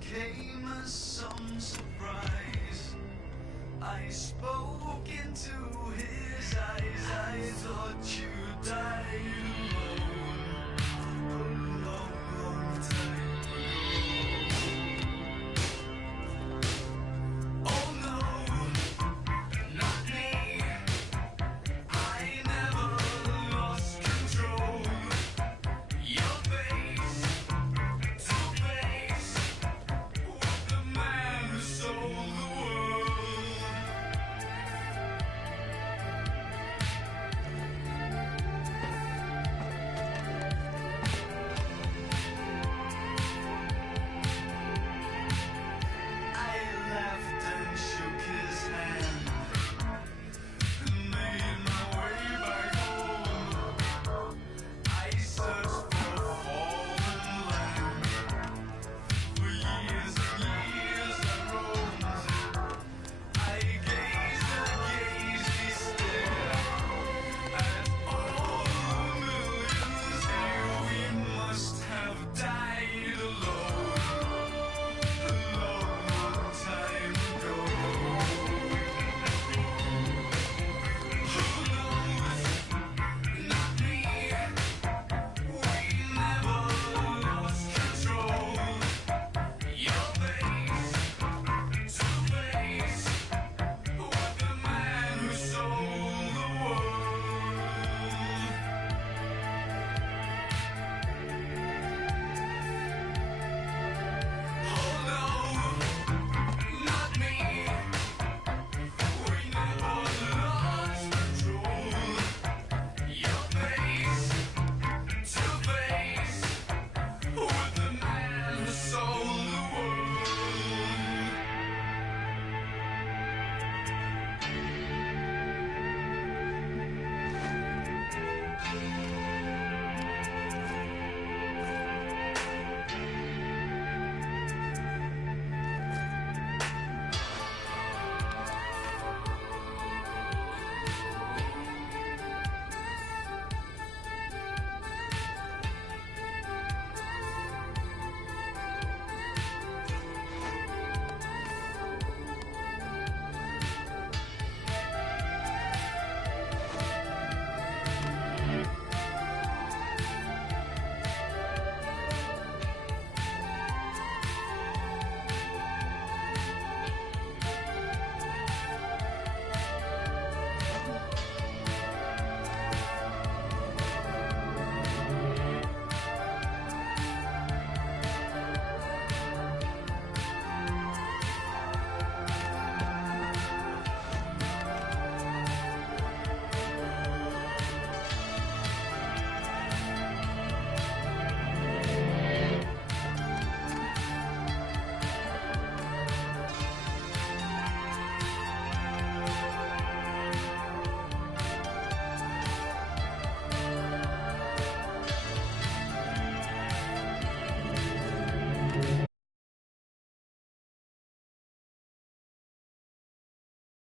Came as some surprise. I spoke into his eyes. I thought you died alone.